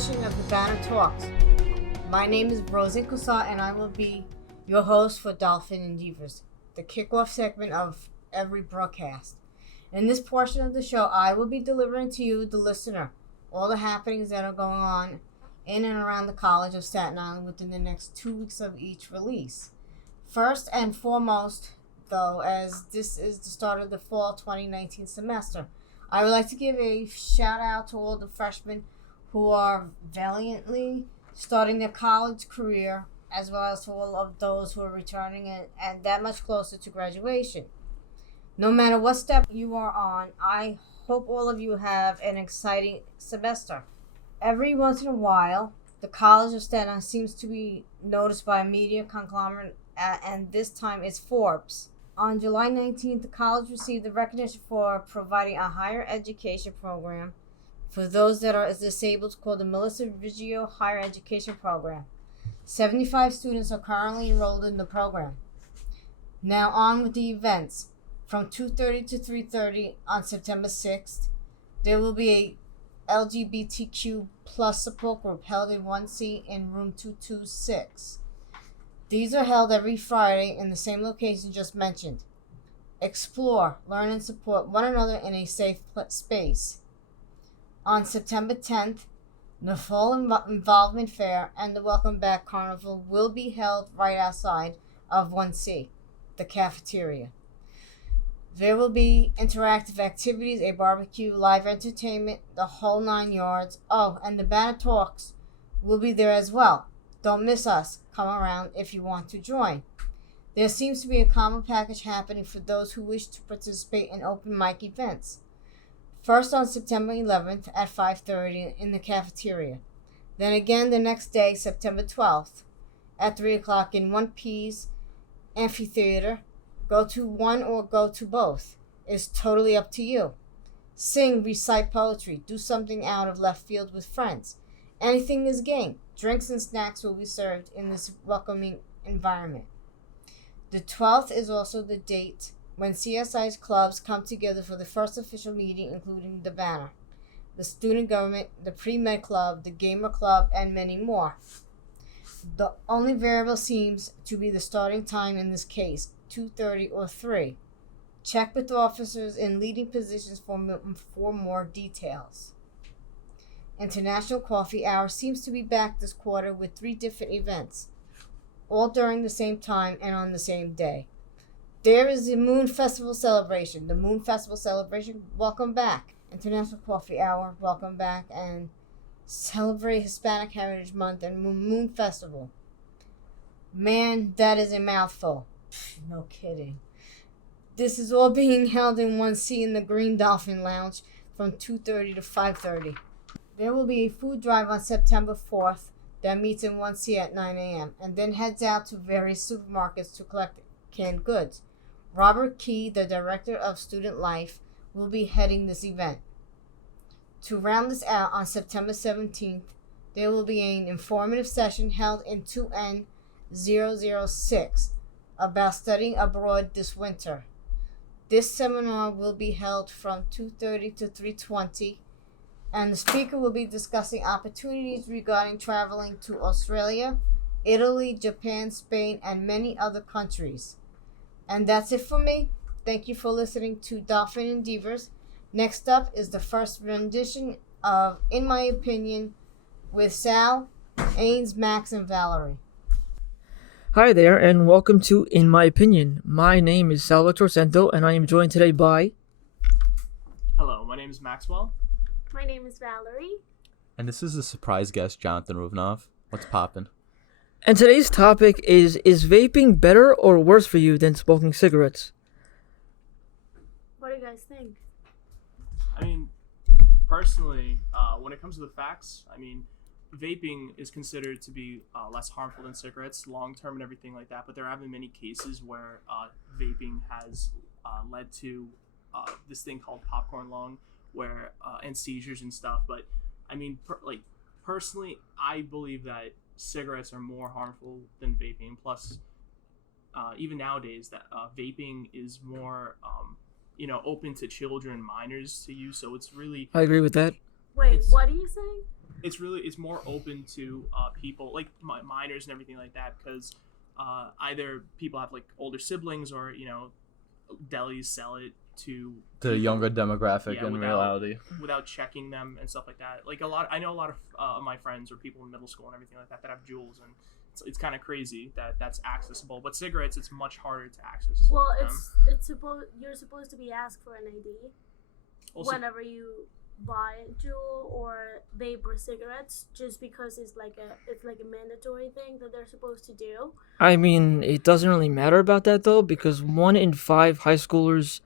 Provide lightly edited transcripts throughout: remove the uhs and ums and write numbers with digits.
edition of the BannerTalks. My name is Rosen Kusar, and I will be your host for Dolphin and Divas, the kickoff segment of every broadcast. In this portion of the show, I will be delivering to you, the listener, all the happenings that are going on in and around the College of Staten Island within the next 2 weeks of each release. First and foremost, though, as this is the start of the fall 2019 semester, I would like to give a shout out to all the freshmen who are valiantly starting their college career, as well as to all of those who are returning and that much closer to graduation. No matter what step you are on, I hope all of you have an exciting semester. Every once in a while, the College of Staten Island seems to be noticed by a media conglomerate, and this time it's Forbes. On July 19th, the college received the recognition for providing a higher education program for those that are disabled called the Melissa Vigio Higher Education Program. 75 students are currently enrolled in the program. Now on with the events. From 2:30 to 3:30 on September 6th, there will be a LGBTQ plus support group held in 1C in room 226. These are held every Friday in the same location just mentioned. Explore, learn, and support one another in a safe space. On September 10th, the Fall Involvement Fair and the Welcome Back Carnival will be held right outside of 1C, the cafeteria. There will be interactive activities, a barbecue, live entertainment, the whole 9 yards. Oh, and the BannerTalks will be there as well. Don't miss us. Come around if you want to join. There seems to be a common package happening for those who wish to participate in open mic events. First on September 11th at 5:30 in the cafeteria. Then again the next day, September 12th at 3 o'clock in 1P's amphitheater. Go to one or go to both. It's totally up to you. Sing, recite poetry, do something out of left field with friends. Anything is game. Drinks and snacks will be served in this welcoming environment. The 12th is also the date when CSI's clubs come together for the first official meeting, including the Banner, the Student Government, the Pre-Med Club, the Gamer Club, and many more. The only variable seems to be the starting time in this case, 2:30 or 3. Check with officers in leading positions for more details. International Coffee Hour seems to be back this quarter with 3 different events, all during the same time and on the same day. There is the Moon Festival Celebration. The Moon Festival Celebration, welcome back. International Coffee Hour, welcome back. And celebrate Hispanic Heritage Month and Moon Festival. Man, that is a mouthful. No kidding. This is all being held in 1C in the Green Dolphin Lounge from 2:30 to 5:30. There will be a food drive on September 4th that meets in 1C at 9 a.m. and then heads out to various supermarkets to collect canned goods. Robert Key, the Director of Student Life, will be heading this event. To round this out, on September 17th, there will be an informative session held in 2N006 about studying abroad this winter. This seminar will be held from 2:30 to 3:20, and the speaker will be discussing opportunities regarding traveling to Australia, Italy, Japan, Spain, and many other countries. And that's it for me. Thank you for listening to Dolphin and Divas. Next up is the first rendition of In My Opinion with Sal, Ains, Max, and Valerie. Hi there, and welcome to In My Opinion. My name is Salvatore Cento, and I am joined today by... Hello, my name is Maxwell. My name is Valerie. And this is a surprise guest, Jonathan Ruvnov. What's poppin'? And today's topic is vaping better or worse for you than smoking cigarettes? What do you guys think? I mean, personally, when it comes to the facts, I mean, vaping is considered to be less harmful than cigarettes long-term and everything like that, but there have been many cases where vaping has led to this thing called popcorn lung, where and seizures and stuff. But I mean, personally, I believe that cigarettes are more harmful than vaping. Plus, even nowadays, that vaping is more open to children, minors to use. So it's really... I agree with that. Wait, what are you saying? it's more open to people like minors and everything like that, because either people have like older siblings, or delis sell it to The younger demographic Yeah, in without- reality. without checking them and stuff like that. Like I know a lot of my friends or people in middle school and everything like that have Juuls, and it's kind of crazy that that's accessible. But cigarettes, it's much harder to access. Well, them. you're supposed to be asked for an ID Also, whenever you buy Juul or vape or cigarettes, just because it's like a mandatory thing that they're supposed to do. I mean, it doesn't really matter about that though, because 1 in 5 high schoolers,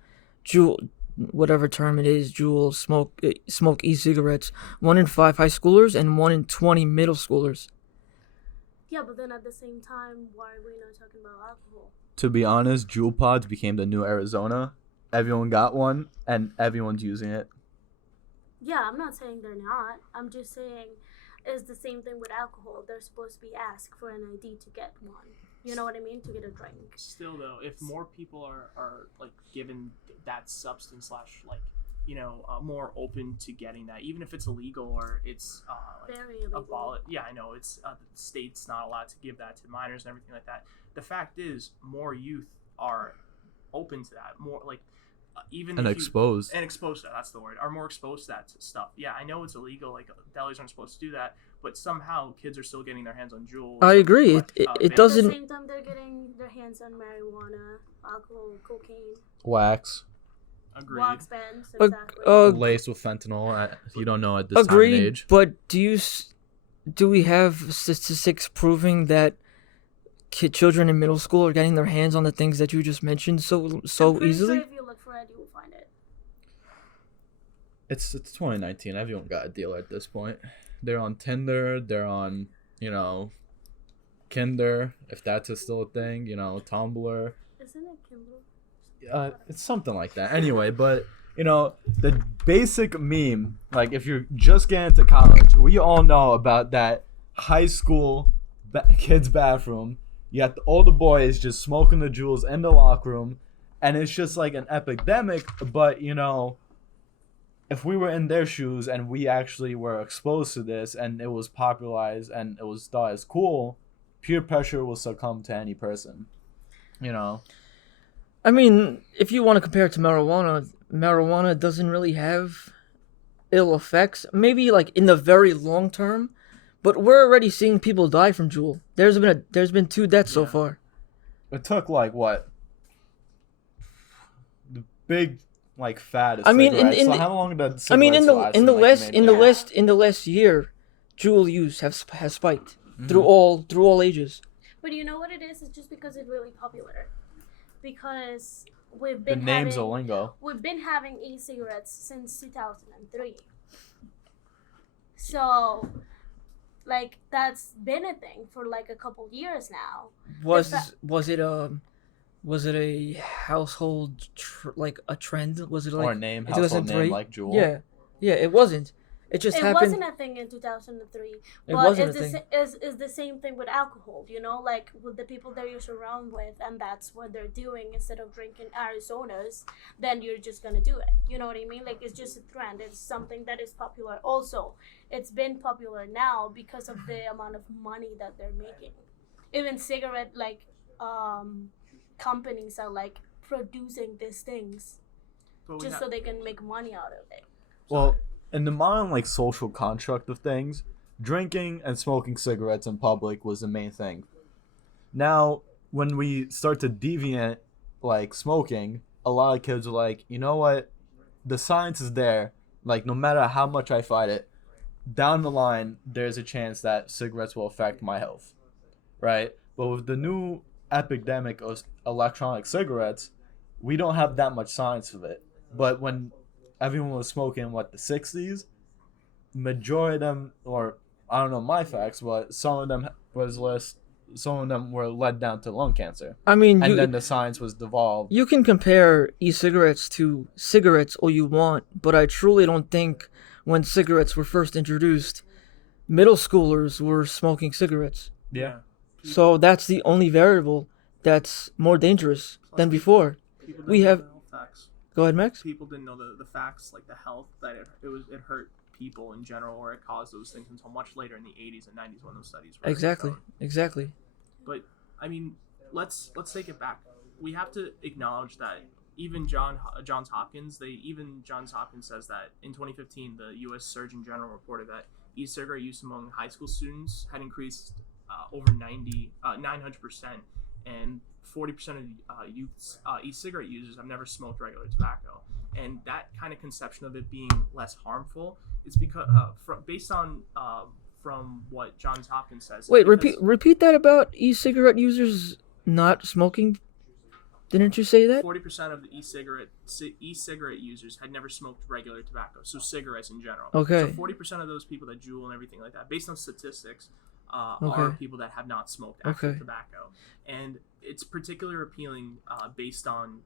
Juul, whatever term it is, Juul smoke e-cigarettes. 1 in 5 high schoolers and 1 in 20 middle schoolers. Yeah, but then at the same time, why are we not talking about alcohol? To be honest, Juul pods became the new Arizona. Everyone got one, and everyone's using it. Yeah, I'm not saying they're not. I'm just saying it's the same thing with alcohol. They're supposed to be asked for an ID to get one. You know what I mean? To get a drink. still though, if more people are like given that substance / like more open to getting that, even if it's illegal or it's like Very illegal. Yeah, I know it's the state's not allowed to give that to minors and everything like that. The fact is, more youth are open to that. More like even And if exposed. exposed to that, that's the word, are more exposed to that stuff. Yeah, I know it's illegal, like delis aren't supposed to do that, but somehow kids are still getting their hands on Juuls. I agree. But, It vape- At doesn't. the same time, they're getting their hands on marijuana, alcohol, cocaine, Wax. Agreed. wax pens, Ag- exactly. Laced with fentanyl. You don't know at this time and Agreed, age. but do we have statistics proving that children in middle school are getting their hands on the things that you just mentioned so I'm pretty easily? Sure if you look for it, you will find it. It's 2019. Everyone got a deal at this point. They're on Tinder. They're on, Kinder, if that's still a thing. Tumblr. Isn't it Kindle? It's something like that. Anyway, but the basic meme, like if you're just getting into college, we all know about that high school kids' bathroom. You got all the boys just smoking the Juuls in the locker room, and it's just like an epidemic. But if we were in their shoes and we actually were exposed to this and it was popularized and it was thought as cool, peer pressure will succumb to any person. I mean, if you want to compare it to marijuana doesn't really have ill effects. Maybe like in the very long term, but we're already seeing people die from Juul. There's been 2 deaths so Yeah. far. It took like what? The big fad of I mean, cigarettes. in So the- how long did I mean, in cigarettes the last maybe- in the last year, Juul use has spiked through all ages. But you know what it is? It's just because it's really popular. Because we've The been name's a having lingo. we've been having e-cigarettes since 2003. So, like, that's been a thing for like a couple years now. Was If it a household like a trend? Was it like Or a name, in household 2003? name like Juul. Yeah, it wasn't. It just It happened. wasn't a thing in 2003, It but wasn't it's a thing. it's the same thing with alcohol, like with the people that you're surrounded with, and that's what they're doing. Instead of drinking Arizonas, then you're just gonna do it. You know what I mean? Like, it's just a trend. It's something that is popular. Also, it's been popular now because of the amount of money that they're making. Even cigarette companies are like producing these things But we just ha- so they can make money out of it. Well, in the modern social construct of things, drinking and smoking cigarettes in public was the main thing. Now, when we start to deviate smoking, a lot of kids are like, you know what? The science is there. Like, no matter how much I fight it, down the line, there's a chance that cigarettes will affect my health, right? But with the new epidemic of electronic cigarettes, we don't have that much science of it. But when everyone was smoking, the 60s, majority of them, or I don't know my facts, but some of them were led down to lung cancer. I mean, And then the science was devolved. you can compare e-cigarettes to cigarettes all you want, but I truly don't think when cigarettes were first introduced, middle schoolers were smoking cigarettes. Yeah. So that's the only variable that's more dangerous than before. People we didn't know have- the health facts. Go ahead, Max. People didn't know the facts, like the health, that it hurt people in general, or it caused those things until much later in the 80s and 90s when those studies were Exactly. shown. Exactly. But I mean, let's take it back. We have to acknowledge that even Johns Hopkins says that in 2015 the U.S. Surgeon General reported that e-cigarette use among high school students had increased over 900%, and 40% of youth's e-cigarette users have never smoked regular tobacco. And that kind of conception of it being less harmful is because based on from what Johns Hopkins says. Wait, repeat that about e-cigarette users not smoking. Didn't you say that? 40% of the e-cigarette users had never smoked regular tobacco, so cigarettes in general. Okay. So 40% of those people that Juul and everything like that, based on statistics, are people that have not smoked actual tobacco, and it's particularly appealing based on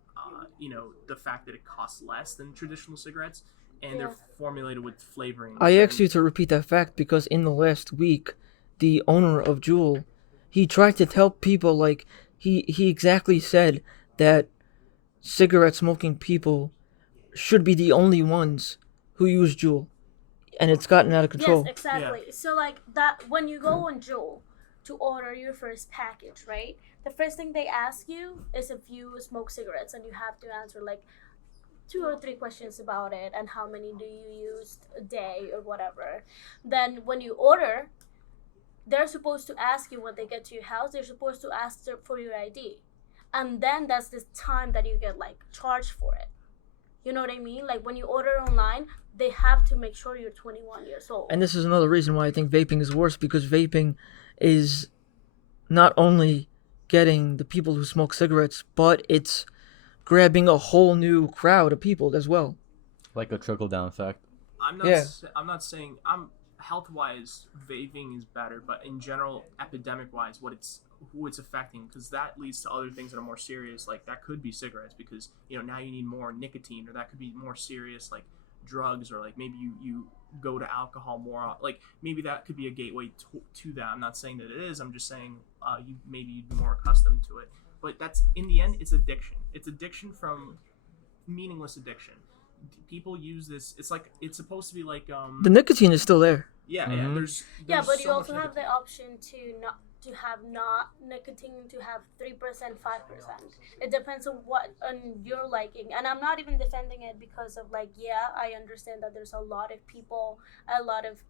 the fact that it costs less than traditional cigarettes, and they're formulated with flavoring. I asked you to repeat that fact because in the last week, the owner of Juul, he tried to tell people, like, he exactly said that cigarette smoking people should be the only ones who use Juul, and it's gotten out of control. Yes, exactly. Yeah. So like that, when you go on Juul to order your first package, right? The first thing they ask you is if you smoke cigarettes, and you have to answer like 2 or 3 questions about it and how many do you use a day or whatever. Then when you order, they're supposed to ask you when they get to your house, they're supposed to ask for your ID. And then that's the time that you get like charged for it. You know what I mean? Like when you order online, they have to make sure you're 21 years old. And this is another reason why I think vaping is worse, because vaping is not only getting the people who smoke cigarettes, but it's grabbing a whole new crowd of people as well. Like a trickle-down effect. I'm not saying health-wise vaping is better, but in general, epidemic-wise, who it's affecting, because that leads to other things that are more serious. Like that could be cigarettes, because now you need more nicotine, or that could be more serious, like drugs, or like maybe you go to alcohol more. Like maybe that could be a gateway to that. I'm not saying that it is. I'm just saying you'd be more accustomed to it. But that's, in the end, it's addiction. It's addiction from meaningless addiction. People use this. It's supposed to be like the nicotine is still there. Yeah, Mm-hmm. yeah. There's but so you also much have the option to have not nicotine, to have 3%, 5%. It depends on your liking. And I'm not even defending it because of like, I understand that there's a lot of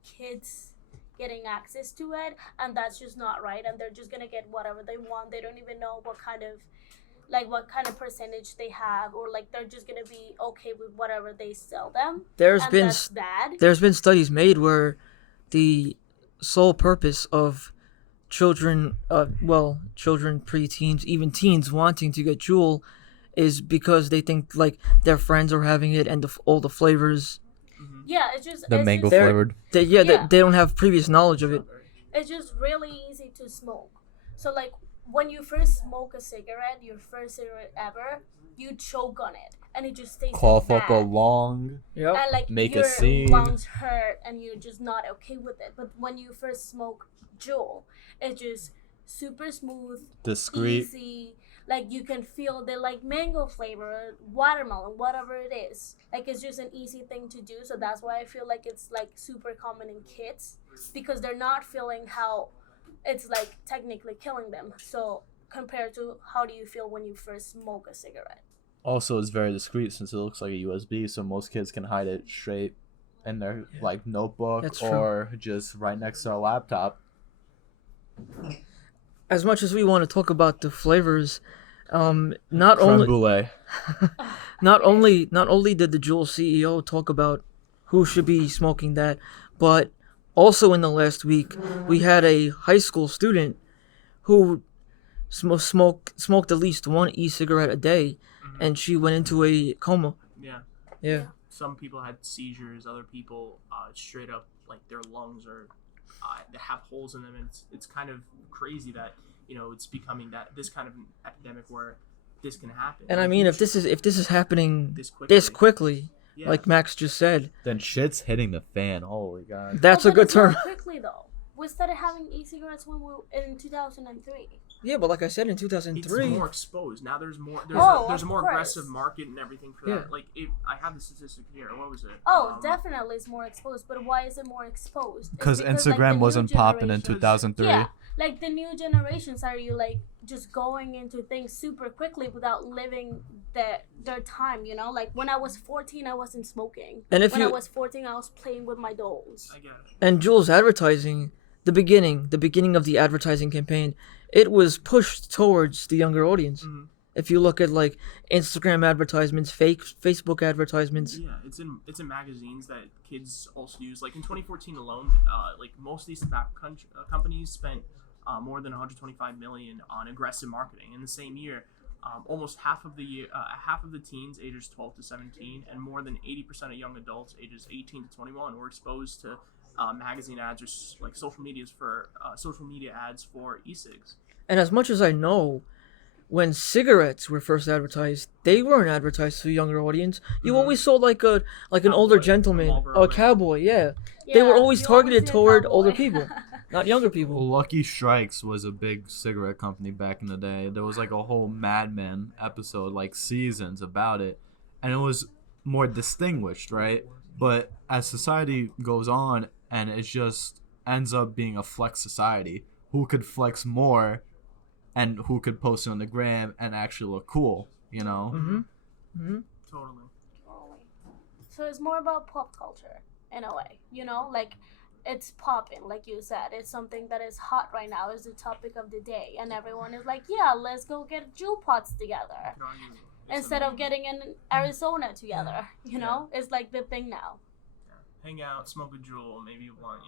kids getting access to it, and that's just not right, and they're just gonna get whatever they want. They don't even know what kind of percentage they have, or like they're just gonna be okay with whatever they sell them. There's been studies made where the sole purpose of children, preteens, even teens wanting to get Juul is because they think like their friends are having it, and all the flavors. Mm-hmm. Yeah, it's just The mango flavored. They don't have previous knowledge of it. It's just really easy to smoke. So like when you first smoke a cigarette, your first cigarette ever, you choke on it, and it just tastes Cough bad. up a lung. Yep. And like Make your a scene. lungs hurt, and you're just not okay with it. But when you first smoke Juul, it's just super smooth, Discreet. easy. Like you can feel the like mango flavor, watermelon, whatever it is. Like it's just an easy thing to do. So that's why I feel like it's like super common in kids, because they're not feeling how it's like technically killing them. So compared to how do you feel when you first smoke a cigarette? Also, it's very discreet since it looks like a USB, so most kids can hide it straight in their like notebook. That's true. Or just right next to a laptop. As much as we want to talk about the flavors, not Creme only brulee. not only did the Juul CEO talk about who should be smoking that, but also in the last week we had a high school student who smoked at least one e-cigarette a day, and she went into a coma. Yeah. Some people had seizures. Other people straight up like their lungs are they have holes in them, and it's kind of crazy that it's becoming this kind of an epidemic where this can happen. And I mean, if this is happening this quickly, like Max just said, Then shit's hitting the fan. Holy God. that's a good term. Not quickly though. we started having e-cigarettes when we in 2003. Yeah, but like I said, in It's 2003, more exposed now. There's more. There's a of more course. aggressive market and everything for Yeah. that. Like, I have the statistic here. What was it? Definitely it's more exposed. But why is it more exposed? It's Because like, Instagram the new wasn't popping in generation- 2003. Yeah, like the new generations are you like just going into things super quickly without living their time, you know? Like when I was 14, I wasn't smoking. And if when I you- was 14, I was playing with my dolls. I get it. and Juul's advertising, the beginning of the advertising campaign, it was pushed towards the younger audience. Mm-hmm. If you look at like Instagram advertisements, Facebook advertisements, Yeah, it's in magazines that kids also use. Like in 2014 alone, like most of these tobacco companies spent more than 125 million on aggressive marketing. In the same year, almost half of the teens ages 12 to 17, and more than 80% of young adults ages 18 to 21 were exposed to magazine ads or like social media ads for e-cigs. and as much as I know, when cigarettes were first advertised, they weren't advertised to a younger audience. You always saw like an older Cowboy, gentleman, Marlboro a Man. cowboy. Yeah, they were Yeah, always you targeted see a toward cowboy. older people, not younger people. Lucky Strikes was a big cigarette company back in the day. There was like a whole Mad Men episode, like seasons about it, and it was more distinguished, right? But as society goes on, and it just ends up being a flex society, who could flex more, and who could post it on the gram and actually look cool, you know? Totally. So it's more about pop culture in a way, you know, like it's popping, like you said. It's something that is hot right now. Is the topic of the day, and everyone is like, yeah, let's go get Juul pots together Could argue it's instead of getting in Arizona together. You know, it's like the thing now. hang out, smoke a Juul, maybe one,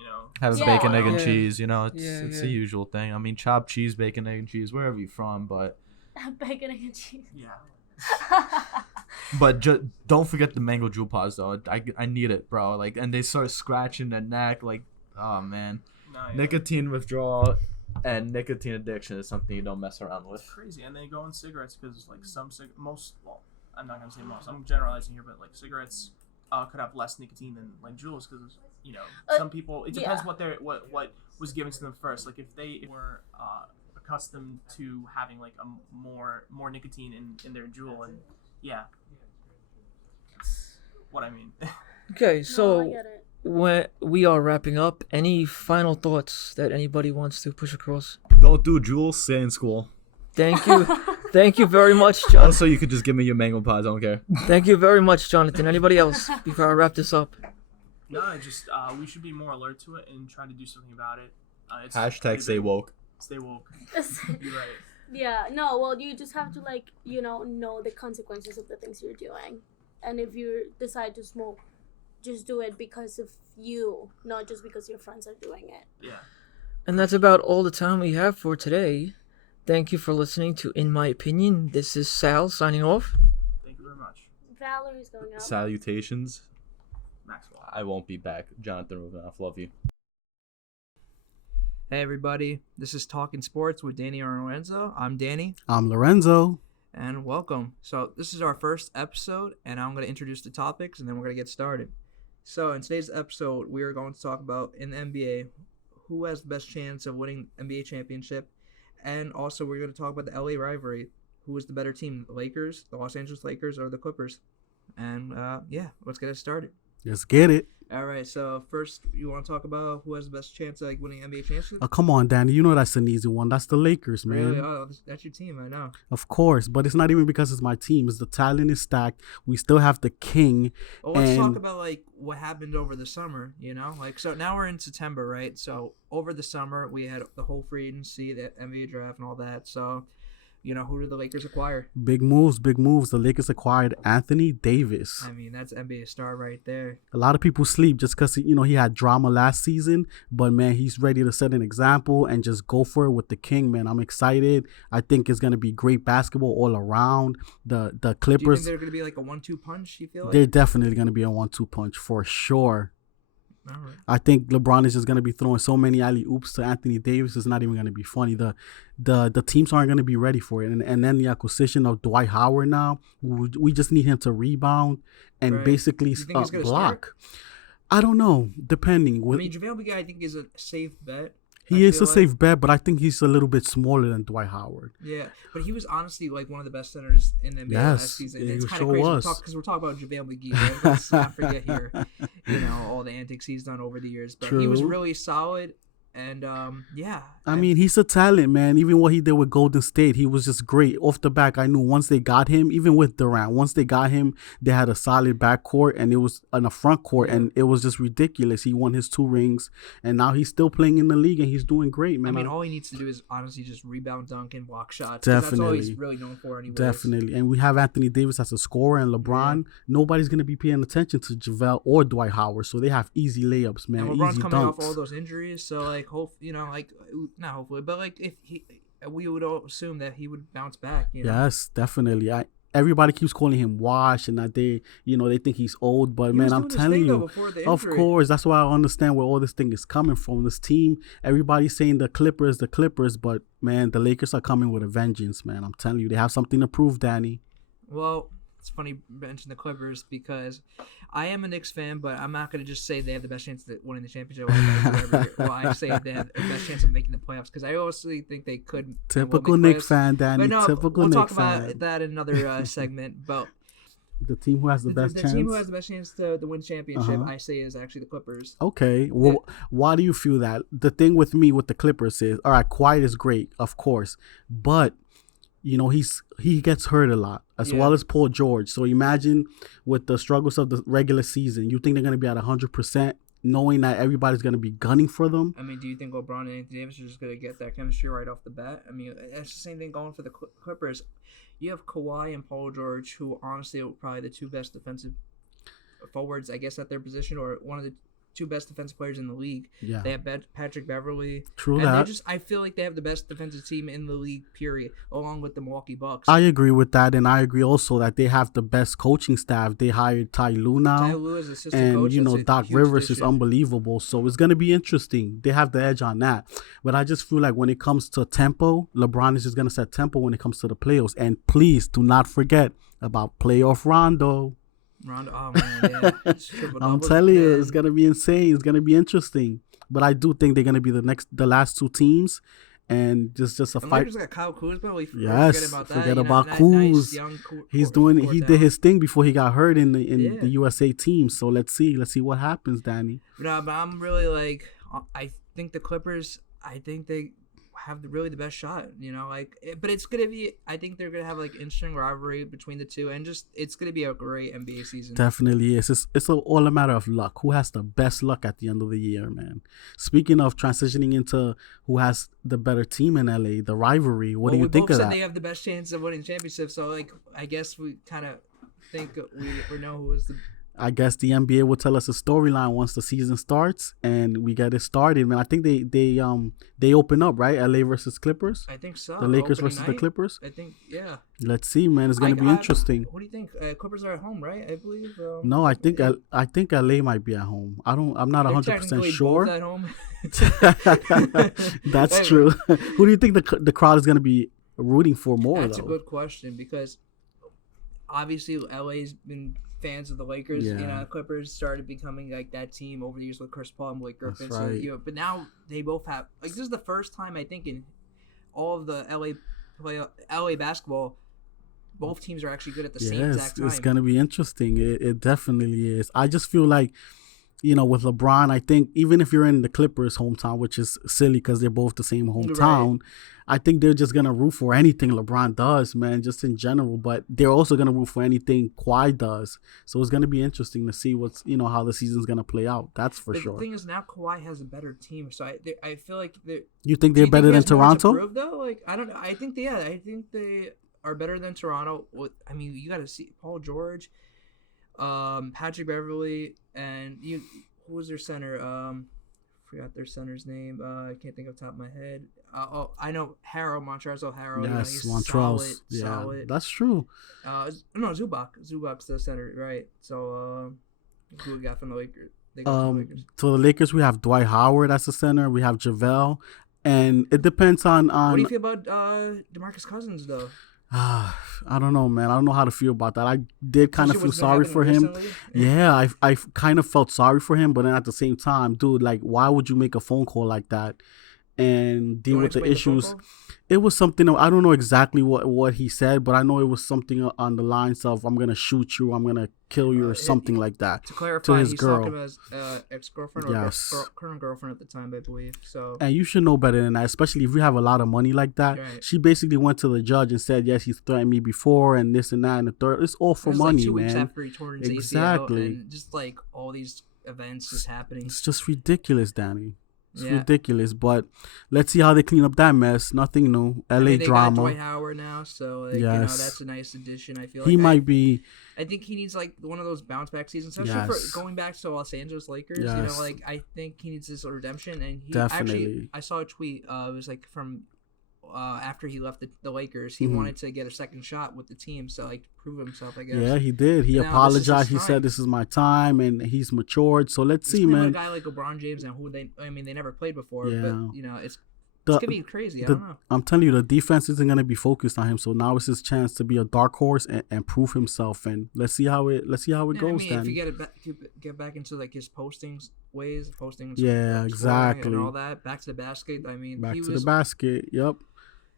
Have Yeah. bacon, egg, and Yeah. cheese, you know? It's Yeah, it's yeah. the usual thing. I mean, chopped cheese, bacon, egg, and cheese, wherever you're from, but... Bacon and cheese. Yeah. But don't forget the mango Juul pods, though. I need it, bro. Like, and they start scratching their neck, like, oh, man. No, yeah. Nicotine withdrawal and nicotine addiction is something you don't mess around with. Crazy, and they go on cigarettes because like well, I'm not gonna say most. I'm generalizing here, but like cigarettes could have less nicotine than like Juuls because some people. It depends yeah. what was given to them first. Like if they were accustomed to having like a more nicotine in their Juul, and yeah, that's what I mean. Okay, No, I so get it. when we are wrapping up, any final thoughts that anybody wants to push across? Don't do Juul, stay in school. Thank you. Thank you very much, John. Also, you could just give me your mango pods, I don't care. Thank you very much, Jonathan. Anybody else before I wrap this up? No, I just we should be more alert to it and try to do something about it. It's Hashtag stay woke. Stay woke. You're right. Yeah, no, well, you just have to, like, know the consequences of the things you're doing. And if you decide to smoke, just do it because of you, not just because your friends are doing it. Yeah. And that's about all the time we have for today. Thank you for listening to In My Opinion. This is Sal signing off. Thank you very much, Valerie's going out. Salutations. Maxwell. I won't be back. Jonathan Rubinoff, love you. Hey everybody, this is Talking Sports with Danny and Lorenzo. I'm Danny, I'm Lorenzo. and welcome. So this is our first episode, and I'm going to introduce the topics, and then we're going to get started. So in today's episode, we are going to talk about, in the NBA, who has the best chance of winning NBA championship, and also we're going to talk about the LA rivalry. Who is the better team, the Lakers, the Los Angeles Lakers, or the Clippers? And yeah, let's get it started. Let's get it. All right, so first, you want to talk about who has the best chance of winning NBA championship? Oh, come on, Danny. You know that's an easy one. That's the Lakers, man. Really? Oh, that's your team, I know. Of course, but it's not even because it's my team. It's the talent is stacked. We still have the king. Well, let's talk And- about what happened over the summer. So now we're in September, right? So over the summer we had the whole free agency, the NBA draft, and all that. So, who did the Lakers acquire? Big moves, big moves. The Lakers acquired Anthony Davis. I mean, that's NBA star right there. A lot of people sleep just because he had drama last season, but man, he's ready to set an example and just go for it with the king, man. I'm excited. I think it's gonna be great basketball all around. The Do you Clippers, think they're going to be like a 1-2 punch? You feel like? they're definitely gonna be a 1-2 punch for sure. All right. I think LeBron is just gonna be throwing so many alley oops to Anthony Davis. It's not even gonna be funny. The teams aren't gonna be ready for it. And then the acquisition of Dwight Howard now, we just need him to rebound and Right. basically You think he's gonna block. I don't know. Depending. I mean, JaVale McGee, I think, is a safe bet. He is feel a safe bet, but I think he's a little bit smaller than Dwight Howard. Yeah, but he was honestly like one of the best centers in the NBA last Yes, season. he It's kind sure of crazy was. because we're talking about JaVale McGee. Right? Let's not forget here, all the antics he's done over the years. But he was True. really solid, and yeah. I mean, he's a talent, man. Even what he did with Golden State, he was just great. Off the back, I knew once they got him, even with Durant, once they got him, they had a solid backcourt, and it was on the front court, and it was just ridiculous. He won his 2 rings, and now he's still playing in the league, and he's doing great, man. I mean, all he needs to do is honestly just rebound, dunk, and block shots. 'Cause that's all he's Definitely. really known for, anyways. Definitely. And we have Anthony Davis as a scorer, and LeBron. Nobody's going to be paying attention to JaVale or Dwight Howard, so they have easy layups, man. And LeBron's Easy coming off dunks. all those injuries, so like, not hopefully, but like if we would all assume that he would bounce back. Yes, definitely. Everybody keeps calling him washed, and that they think he's old. But He man, was I'm doing his telling thing, though, you, before the of injury. course, that's why I understand where all this thing is coming from. This team, everybody's saying the Clippers, but man, the Lakers are coming with a vengeance, man. I'm telling you, they have something to prove, Danny. Well, it's funny you mention the Clippers because I am a Knicks fan, but I'm not going to just say they have the best chance of winning the championship. I say they have the best chance of making the playoffs because I honestly think they could. and will Typical make Knicks playoffs. fan, Danny. But no, Typical we'll Knicks talk fan. about that in another segment. But The team who has the best chance. team who has the best chance to win championship, Uh-huh. I say, is actually the Clippers. Okay. Well, why do you feel that? The thing with me with the Clippers is, all right, Quiet is great, of course, but he gets hurt a lot, as well as Paul George. So imagine with the struggles of the regular season, you think they're going to be at 100%, knowing that everybody's going to be gunning for them? I mean, do you think LeBron and Anthony Davis are just going to get that chemistry right off the bat? I mean, it's the same thing going for the Clippers. You have Kawhi and Paul George, who honestly are probably the 2 best defensive forwards, I guess, at their position, or one of the 2 best defensive players in the league. Yeah. They have Patrick Beverly. True and that. I feel like they have the best defensive team in the league, period, along with the Milwaukee Bucks. I agree with that, and I agree also that they have the best coaching staff. They hired Ty Lue now. Ty Lue is assistant coach. And, That's a Doc huge Rivers is addition. unbelievable. So it's going to be interesting. They have the edge on that. But I just feel like when it comes to tempo, LeBron is just going to set tempo when it comes to the playoffs. And please do not forget about playoff Rondo. Rondo, oh man, yeah. I'm telling you, it's going to be insane. It's going to be interesting. But I do think they're going to be the last 2 teams. And just a And fight. Lakers got Kyle Kuzma. Yes, forget about that. forget You know, about nice Kuz. young He core did his thing before he got hurt in the Yeah. USA team. So let's see what happens, Danny. No, but I'm really like, I think the Clippers, I think they have really the best shot, but it's going to be, I think they're going to have like interesting rivalry between the 2, and just, it's going to be a great NBA season. Definitely is. It's all a matter of luck. Who has the best luck at the end of the year, man? Speaking of transitioning into who has the better team in LA, the rivalry, what do you think of that? We both said they have the best chance of winning championships, so like, I guess we kind of think we know who is the... I guess the NBA will tell us a storyline once the season starts and we get it started, man. I think they open up, right? LA versus Clippers. I think so. The Lakers Opening versus the night, Clippers. I think, yeah. Let's see, man. It's gonna be interesting. What do you think? Clippers are at home, right? I believe. No, I think LA might be at home. I'm not 100% sure. Both at home. That's true. Who do you think the crowd is gonna be rooting for more? That's though? a good question because obviously LA's been fans of the Lakers. Yeah. Clippers started becoming like that team over the years with Chris Paul and Blake Griffin. That's right. So, but now they both have this is the first time I think in all of the LA basketball, both teams are actually good at the same exact time. It's gonna be interesting. It definitely is. I just feel like, with LeBron, I think even if you're in the Clippers' hometown, which is silly because they're both the same hometown, right. I think they're just gonna root for anything LeBron does, man, just in general. But they're also gonna root for anything Kawhi does. So it's gonna be interesting to see what's how the season's gonna play out. That's for sure. The thing is now Kawhi has a better team, so I feel like you think they're better than Toronto? Prove, though? Like I don't know. I think they are better than Toronto. I mean, you got to see Paul George, Patrick Beverly, and who was their center? Forgot their center's name. I can't think off the top of my head. I know Montrezl Harrell. Yes, he's Montrezl. Solid. That's true. No, Zubac's the center, right? So who we got from the Lakers? So the Lakers, we have Dwight Howard as the center. We have JaVale, and it depends on. What do you feel about DeMarcus Cousins though? I don't know, man. I don't know how to feel about that. I did kind of feel sorry for him. Yeah, I kind of felt sorry for him, but then at the same time, dude, like, why would you make a phone call like that and deal wanna with the explain issues. protocol? It was something, I don't know exactly what he said, but I know it was something on the lines of "I'm gonna shoot you, I'm gonna kill you" or something like that. To clarify, his he's girl. talking about his ex-girlfriend or Yes. current girlfriend at the time, I believe. So And you should know better than that, especially if you have a lot of money like that. Right. She basically went to the judge and said, yes, he's threatened me before and this and that and the third. It's all for it was money, like 2 weeks man. after he tore his Exactly. ACL, and just like all these events just happening. It's just ridiculous, Danny. It's Yeah. ridiculous. But let's see how they clean up that mess. Nothing new. LA I mean, they got drama. Dwight Howard now, so like, Yes. that's a nice addition. I feel He like might be. I think he needs like one of those bounce back seasons, especially Yes. for going back to Los Angeles Lakers. You Yes. know, like I think he needs this redemption, and he Definitely. actually I saw a tweet. It was like from after he left the Lakers, he Mhm. wanted to get a second shot with the team, so like prove himself. I guess. Yeah, he did. He Now, this is his apologized. He time. said, this is my time, and he's matured. So let's It's see, kind of man. a guy like LeBron James, and who they never played before, Yeah. but you know it's The- gonna be crazy. I don't know. I'm telling you, the defense isn't going to be focused on him. So now it's his chance to be a dark horse and prove himself. And let's see how it Yeah, goes. if you Then get back into like his postings ways, posting, Yeah, scoring exactly. and all that, back to the basket. I mean, back he to was the basket. Yep.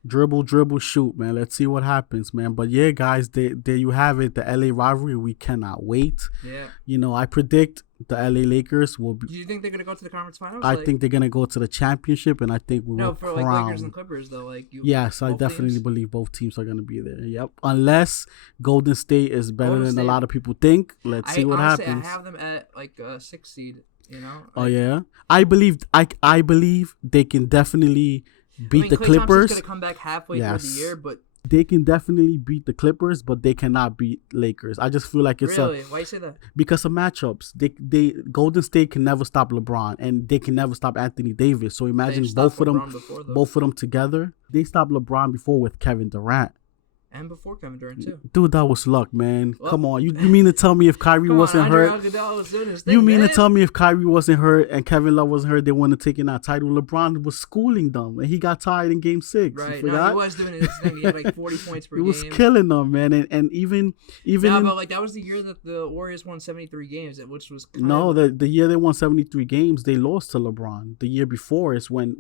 Dribble, shoot, man. Let's see what happens, man. But yeah, guys, there you have it. The LA rivalry. We cannot wait. yeah. You know, I predict the LA Lakers will be. Do you think they're gonna go to the conference finals? I Like, think they're gonna go to the championship, and I think we no, will for crown. like Lakers and Clippers though. Like you. Yes, I both definitely teams? believe both teams are gonna be there. Yep, unless Golden State is better Golden than a State- lot of people think. Let's see what honestly, happens. I have them at like a 6 seed. You know. Oh Like, yeah, I believe they can definitely beat I mean, the Klay Clippers. Thompson's gonna come back halfway through Yes. the year, but They can definitely beat the Clippers, but they cannot beat Lakers. I just feel like it's really, why you say that? because of matchups. They Golden State can never stop LeBron, and they can never stop Anthony Davis. So imagine They stopped both of them, LeBron before, though. both of them together. They stopped LeBron before with Kevin Durant. And before Kevin Durant too. Dude, that was luck, man. Well- Come on, you mean to tell me if Kyrie Come wasn't on, Andre hurt? Iguodala was doing his thing, You mean man. to tell me if Kyrie wasn't hurt and Kevin Love wasn't hurt, they wouldn't have taken that title? LeBron was schooling them, and he got tired in Game 6. You Right, no, forgot? he was doing his thing. He had like 40 points per He was game. killing them, man. And even Yeah, in, but like that was the year that the Warriors won 73 games, which was kind no, of, the year they won 73 games, they lost to LeBron. The year before is when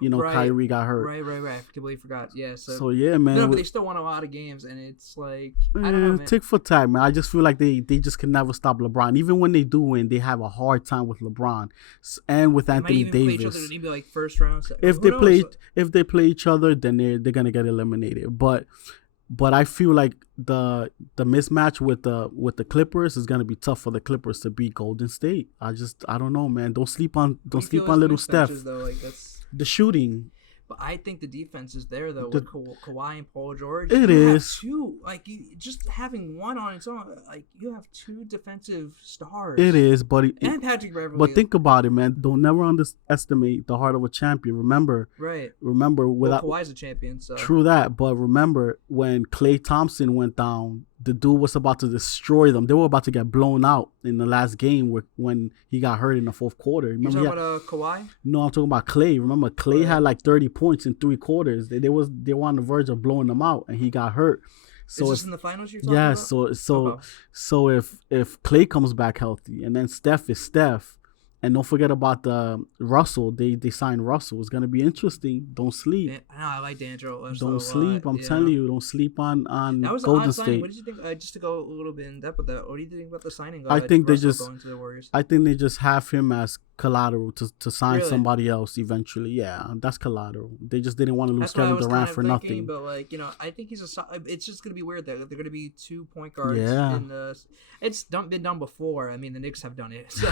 Right, Kyrie got hurt. right. I completely forgot. Yeah, So yeah, man. no, but with- they still won a lot of games, and it's like I don't know, man. tick for tack, man. I just feel like they just can never stop LeBron. Even when they do win, they have a hard time with LeBron and with They might Anthony even play each Davis. other maybe like first round. If Who they knows? play each other, then they're gonna get eliminated. But I feel like the mismatch with the Clippers is gonna be tough for the Clippers to beat Golden State. I don't know, man. Don't sleep on Who sleep feels on little mismatches, Steph. though, like that's. The shooting. But I think the defense is there though The- with Kawhi and Paul George. It You have is. two, like just having one on its own. Like you have two defensive stars. It is, but And Patrick Beverly. but think about it, man. Don't never underestimate the heart of a champion. Remember, right. without Well, Kawhi's a champion, so true that, but remember when Klay Thompson went down, the dude was about to destroy them. They were about to get blown out in the last game when he got hurt in the fourth quarter. You Remember? talking about Kawhi? No, I'm talking about Klay. Remember, Klay Right. had like 30 points in 3 quarters. They were on the verge of blowing them out, and he got hurt. So Is this if in the finals you're talking yeah, about? Okay. so if Klay comes back healthy, and then Steph is Steph, and don't forget about the Russell. They signed Russell. It's gonna be interesting. Don't sleep. I like D'Angelo Russell a Don't lot, sleep. I'm telling you, don't sleep on That was an Golden odd signing. State. What did you think? Just to go a little bit in depth with that, what do you think about the signing? I think they Russell just- going to the Warriors. I think they just have him as collateral to sign Really? somebody else eventually. Yeah, that's collateral. They just didn't want to lose That's what I Kevin was Durant kind of for thinking, nothing. but like I think he's it's just gonna be weird that they're gonna be 2 point guards. Yeah. In the, it's been done before. I mean, the Knicks have done it. So,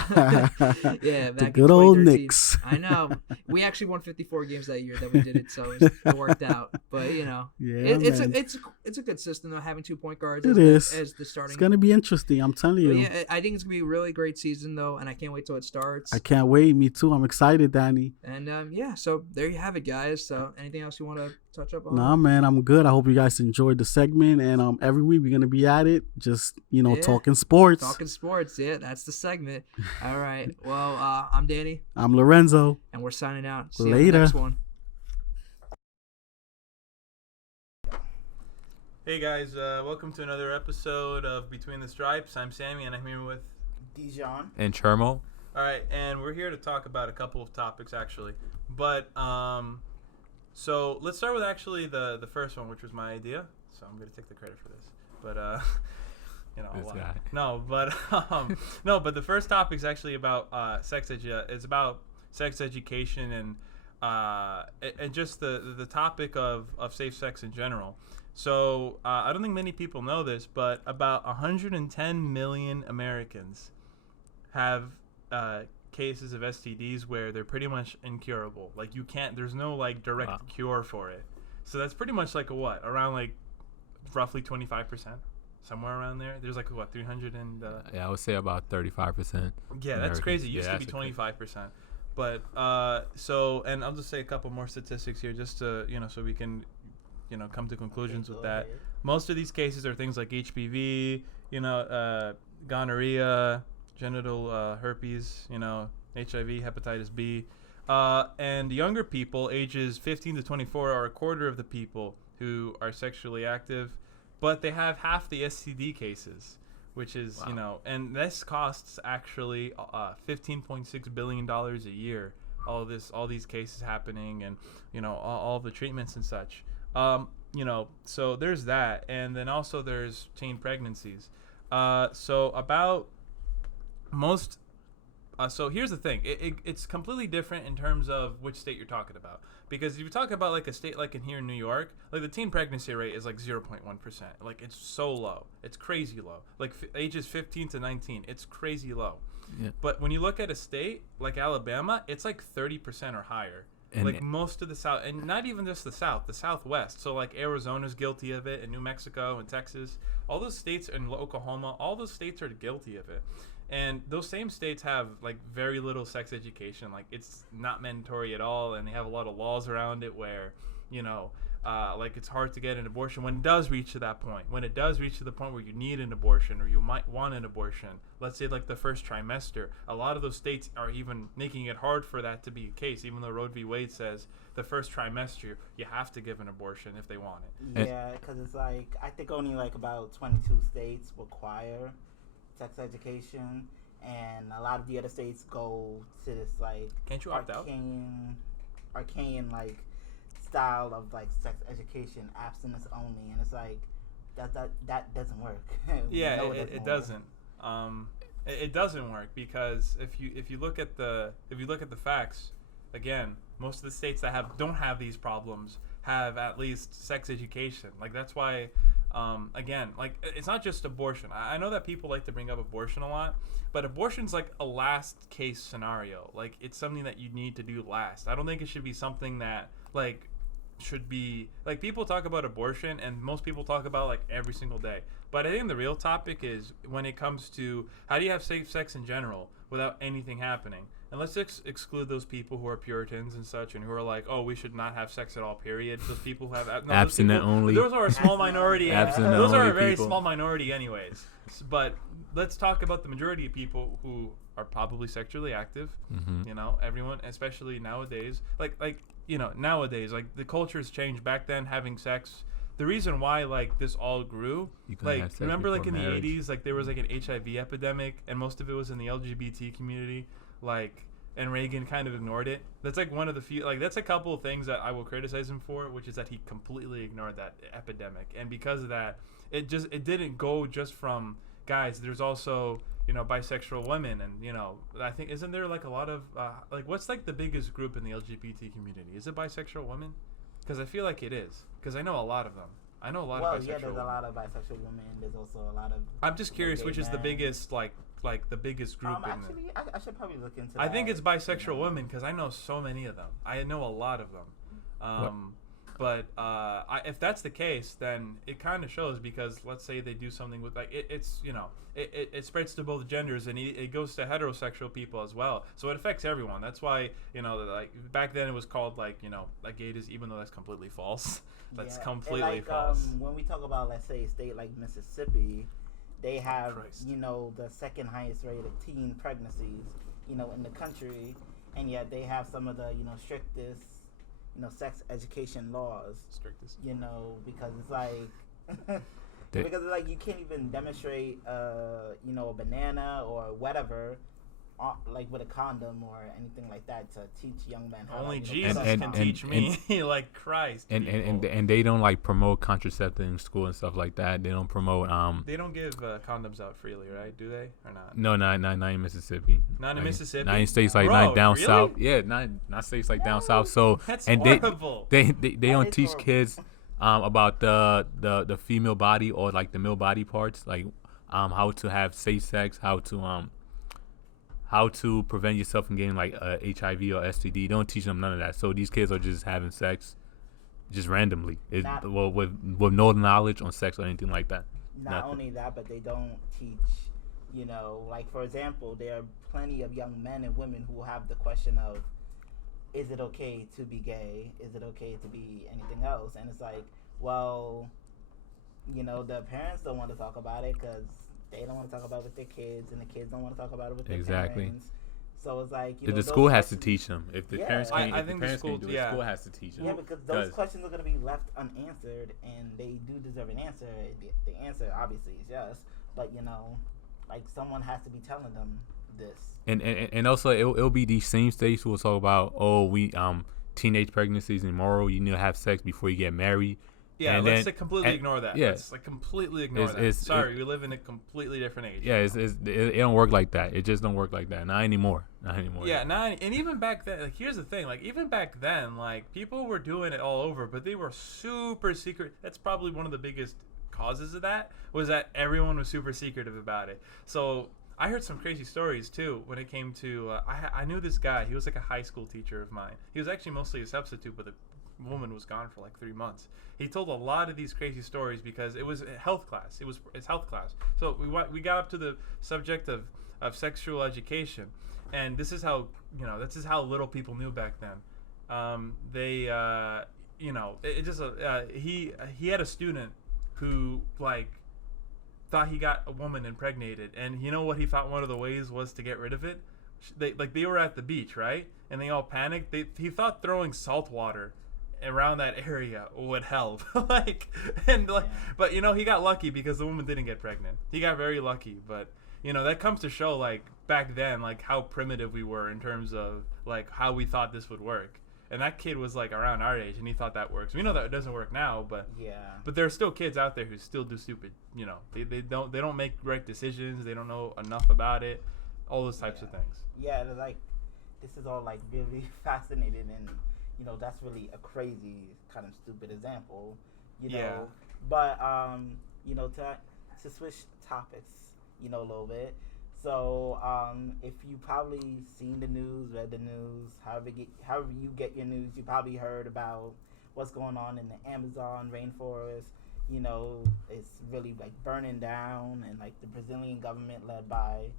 yeah, The back in good old 2013. Knicks. I know. We actually won 54 games that year that we did it, so it worked out. But Yeah, it's man. a good system though, having 2 point guards. It as is. as the starting. It's gonna be interesting. I'm telling you. But yeah, I think it's gonna be a really great season though, and I can't wait till it starts. I can't wait. Me too. I'm excited, Danny. And yeah, so there you have it, guys. So anything else you want to touch up on? Nah, man, I'm good. I hope you guys enjoyed the segment, and every week we're gonna be at it, just Yeah. talking sports. Talking sports, yeah, that's the segment. All right. Well, I'm Danny, I'm Lorenzo. and we're signing out. See you on the Later. next one. Hey guys, welcome to another episode of Between the Stripes. I'm Sammy and I'm here with Dijon. And Chermo. Alright, and we're here to talk about a couple of topics actually. But so let's start with actually the first one, which was my idea. So I'm gonna take the credit for this. But This guy. no, but no, but the first topic is actually about it's about sex education and just the topic of safe sex in general. So I don't think many people know this, but about 110 million Americans have cases of STDs where they're pretty much incurable. Like there's no like direct cure for it. So that's pretty much like around like roughly 25%, somewhere around there. There's like 300 and Yeah, I would say about 35%. yeah, that's crazy. It used to be 25%. But so, and I'll just say a couple more statistics here, just to so we can come to conclusions with that. Most of these cases are things like HPV, gonorrhea, genital herpes, HIV, hepatitis B, and younger people, ages 15 to 24, are a quarter of the people who are sexually active, but they have half the STD cases, which is and this costs actually $15.6 billion a year. All these cases happening, and all the treatments and such. So there's that, and then also there's teen pregnancies. So about most. So here's the thing. It's completely different in terms of which state you're talking about. Because if you talk about like a state like in here in New York, like the teen pregnancy rate is like 0.1%. Like it's so low. It's crazy low. Like ages 15 to 19, it's crazy low. Yeah. But when you look at a state like Alabama, it's like 30% or higher. And like most of the South, and not even just the South, the Southwest. So like Arizona's guilty of it, and New Mexico and Texas, all those states, and Oklahoma, all those states are guilty of it. And those same states have like very little sex education. Like it's not mandatory at all, and they have a lot of laws around it where, like it's hard to get an abortion when it does reach to that point. When it does reach to the point where you need an abortion or you might want an abortion, let's say like the first trimester, a lot of those states are even making it hard for that to be the case, even though Roe v. Wade says the first trimester you have to give an abortion if they want it. Yeah, because it's like, I think only like about 22 states require sex education, and a lot of the other states go to this like Can't you opt out? arcane like style of like sex education, abstinence only, and it's like that doesn't work. Yeah, it doesn't. It doesn't work because if you look at the facts, again, most of the states that don't have these problems have at least sex education. Like that's why. Again, like it's not just abortion. I know that people like to bring up abortion a lot, but abortion's like a last case scenario. Like it's something that you need to do last. I don't think it should be something that like should be like people talk about abortion, and most people talk about like every single day. But I think the real topic is when it comes to how do you have safe sex in general without anything happening. And let's exclude those people who are Puritans and such, and who are like, oh, we should not have sex at all, period. Those people who have abstinent only. Those are a small minority. Abstinent Those are only a very people. small minority, anyways. But let's talk about the majority of people who are probably sexually active. Mm-hmm. Everyone, especially nowadays. Nowadays, like the culture's changed. Back then, having sex. The reason why like this all grew, like remember like in the 80s, like there was like an HIV epidemic, and most of it was in the LGBT community. Like, and Reagan kind of ignored it. That's like one of the few, like that's a couple of things that I will criticize him for, which is that he completely ignored that epidemic. And because of that, it didn't go just from guys. There's also, bisexual women, and, I think, isn't there like a lot of, like what's like the biggest group in the LGBT community? Is it bisexual women? Because I feel like it is. Because I know a lot of them. I know a lot of bisexual there's women. a lot of bisexual women. There's also a lot of. I'm just curious, which is the men. biggest, like the biggest group in actually, I should probably look into that. I think it's bisexual women because I know so many of them. I know a lot of them. But if that's the case, then it kind of shows, because let's say they do something with like it spreads to both genders, and it goes to heterosexual people as well. So it affects everyone. That's why like back then it was called like gaydism, even though that's completely false. That's completely false. When we talk about, let's say, a state like Mississippi, they have the second highest rate of teen pregnancies in the country, and yet they have some of the strictest sex education laws. Strictest. Because it's like because it's like you can't even demonstrate a banana or whatever like with a condom or anything like that to teach young men how Only to Jesus can teach me, like Christ. And they don't like promote contraceptive in school and stuff like that. They don't promote They don't give condoms out freely, right? Do they or not? No, not in Mississippi. Not in Mississippi. Not in states like Bro, not down really? south. Yeah, not states like down south. So That's and horrible. they don't is teach horrible. kids about the female body or like the male body parts, like how to have safe sex, how to prevent yourself from getting like HIV or STD. They don't teach them none of that. So these kids are just having sex just randomly, with no knowledge on sex or anything like that. Not Nothing. only that, but they don't teach, like for example, there are plenty of young men and women who have the question of, is it okay to be gay? Is it okay to be anything else? And it's like, well, the parents don't want to talk about it because they don't want to talk about it with their kids, and the kids don't want to talk about it with their parents. So it's like, the school has to teach them. If the Yeah. parents can't, I if the think the parents school- can't do it, yeah. the school has to teach them. Yeah, because those questions are going to be left unanswered, and they do deserve an answer. The answer obviously is yes, but like someone has to be telling them this. And also it'll be these same states who will talk about, we teenage pregnancies immoral. You need to have sex before you get married. Yeah, and let's then- completely and- ignore that. yeah. Let's completely ignore that. It's- Sorry, we live in a completely different age. Yeah, it don't work like that. It just don't work like that. Not anymore. Yeah, and even back then, like, here's the thing, like, even back then, like, people were doing it all over, but they were super secret. That's probably one of the biggest causes of that, was that everyone was super secretive about it. So I heard some crazy stories too when it came to I knew this guy. He was like a high school teacher of mine. He was actually mostly a substitute, but the woman was gone for like 3 months. He told a lot of these crazy stories because it was a health class. It's health class. So we got up to the subject of sexual education, and this is how little people knew back then. He had a student who like thought he got a woman impregnated, and you know what he thought one of the ways was to get rid of it? They were at the beach, right? And they all panicked. He thought throwing salt water around that area would help. But he got lucky because the woman didn't get pregnant. He got very lucky, but that comes to show like back then like how primitive we were in terms of like how we thought this would work. And that kid was like around our age, and he thought that works. We know that it doesn't work now, but there are still kids out there who still do stupid. They don't make right decisions. They don't know enough about it. All those types of things. Yeah, like this is all like really fascinating, and that's really a crazy kind of stupid example. Yeah. But to switch topics, a little bit. So, if you probably seen the news, read the news, however you get your news, you probably heard about what's going on in the Amazon rainforest. It's really like burning down, and like the Brazilian government led by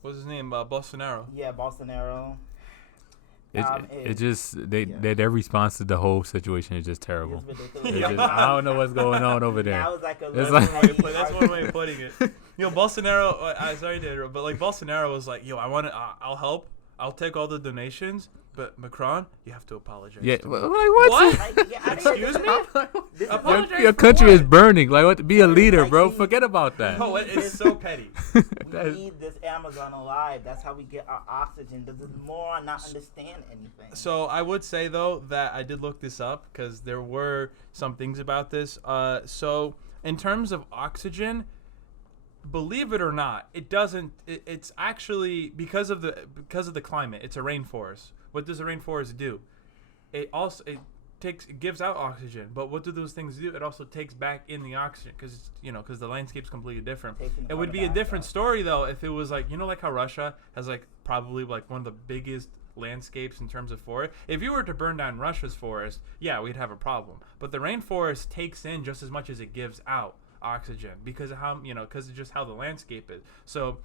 What's his name? Bolsonaro. Yeah, Bolsonaro. Their response to the whole situation is just terrible. It's It's ridiculous. just, I don't know what's going on over there. That was like a It's little That's one way of putting it. Bolsonaro. Sorry to interrupt, but like Bolsonaro was like, I'll help. I'll take all the donations, but Macron, you have to apologize. Yeah, to me. like what? Like, yeah, I didn't- Excuse me? This is Apologize Your for country is what? burning. Like what? Be a leader, Like, bro. he- Forget about that. Oh, it's so petty. We need this Amazon alive. That's how we get our oxygen. This is more not understand anything. So I would say though that I did look this up because there were some things about this. So in terms of oxygen, believe it or not, it doesn't. It's actually because of the climate. It's a rainforest. What does a rainforest do? It gives out oxygen, but what do those things do? It also takes back in the oxygen because the landscape's completely different. It would be a different story though if it was like like how Russia has like probably like one of the biggest landscapes in terms of forest. If you were to burn down Russia's forest, yeah, we'd have a problem. But the rainforest takes in just as much as it gives out oxygen because of how because of just how the landscape is. So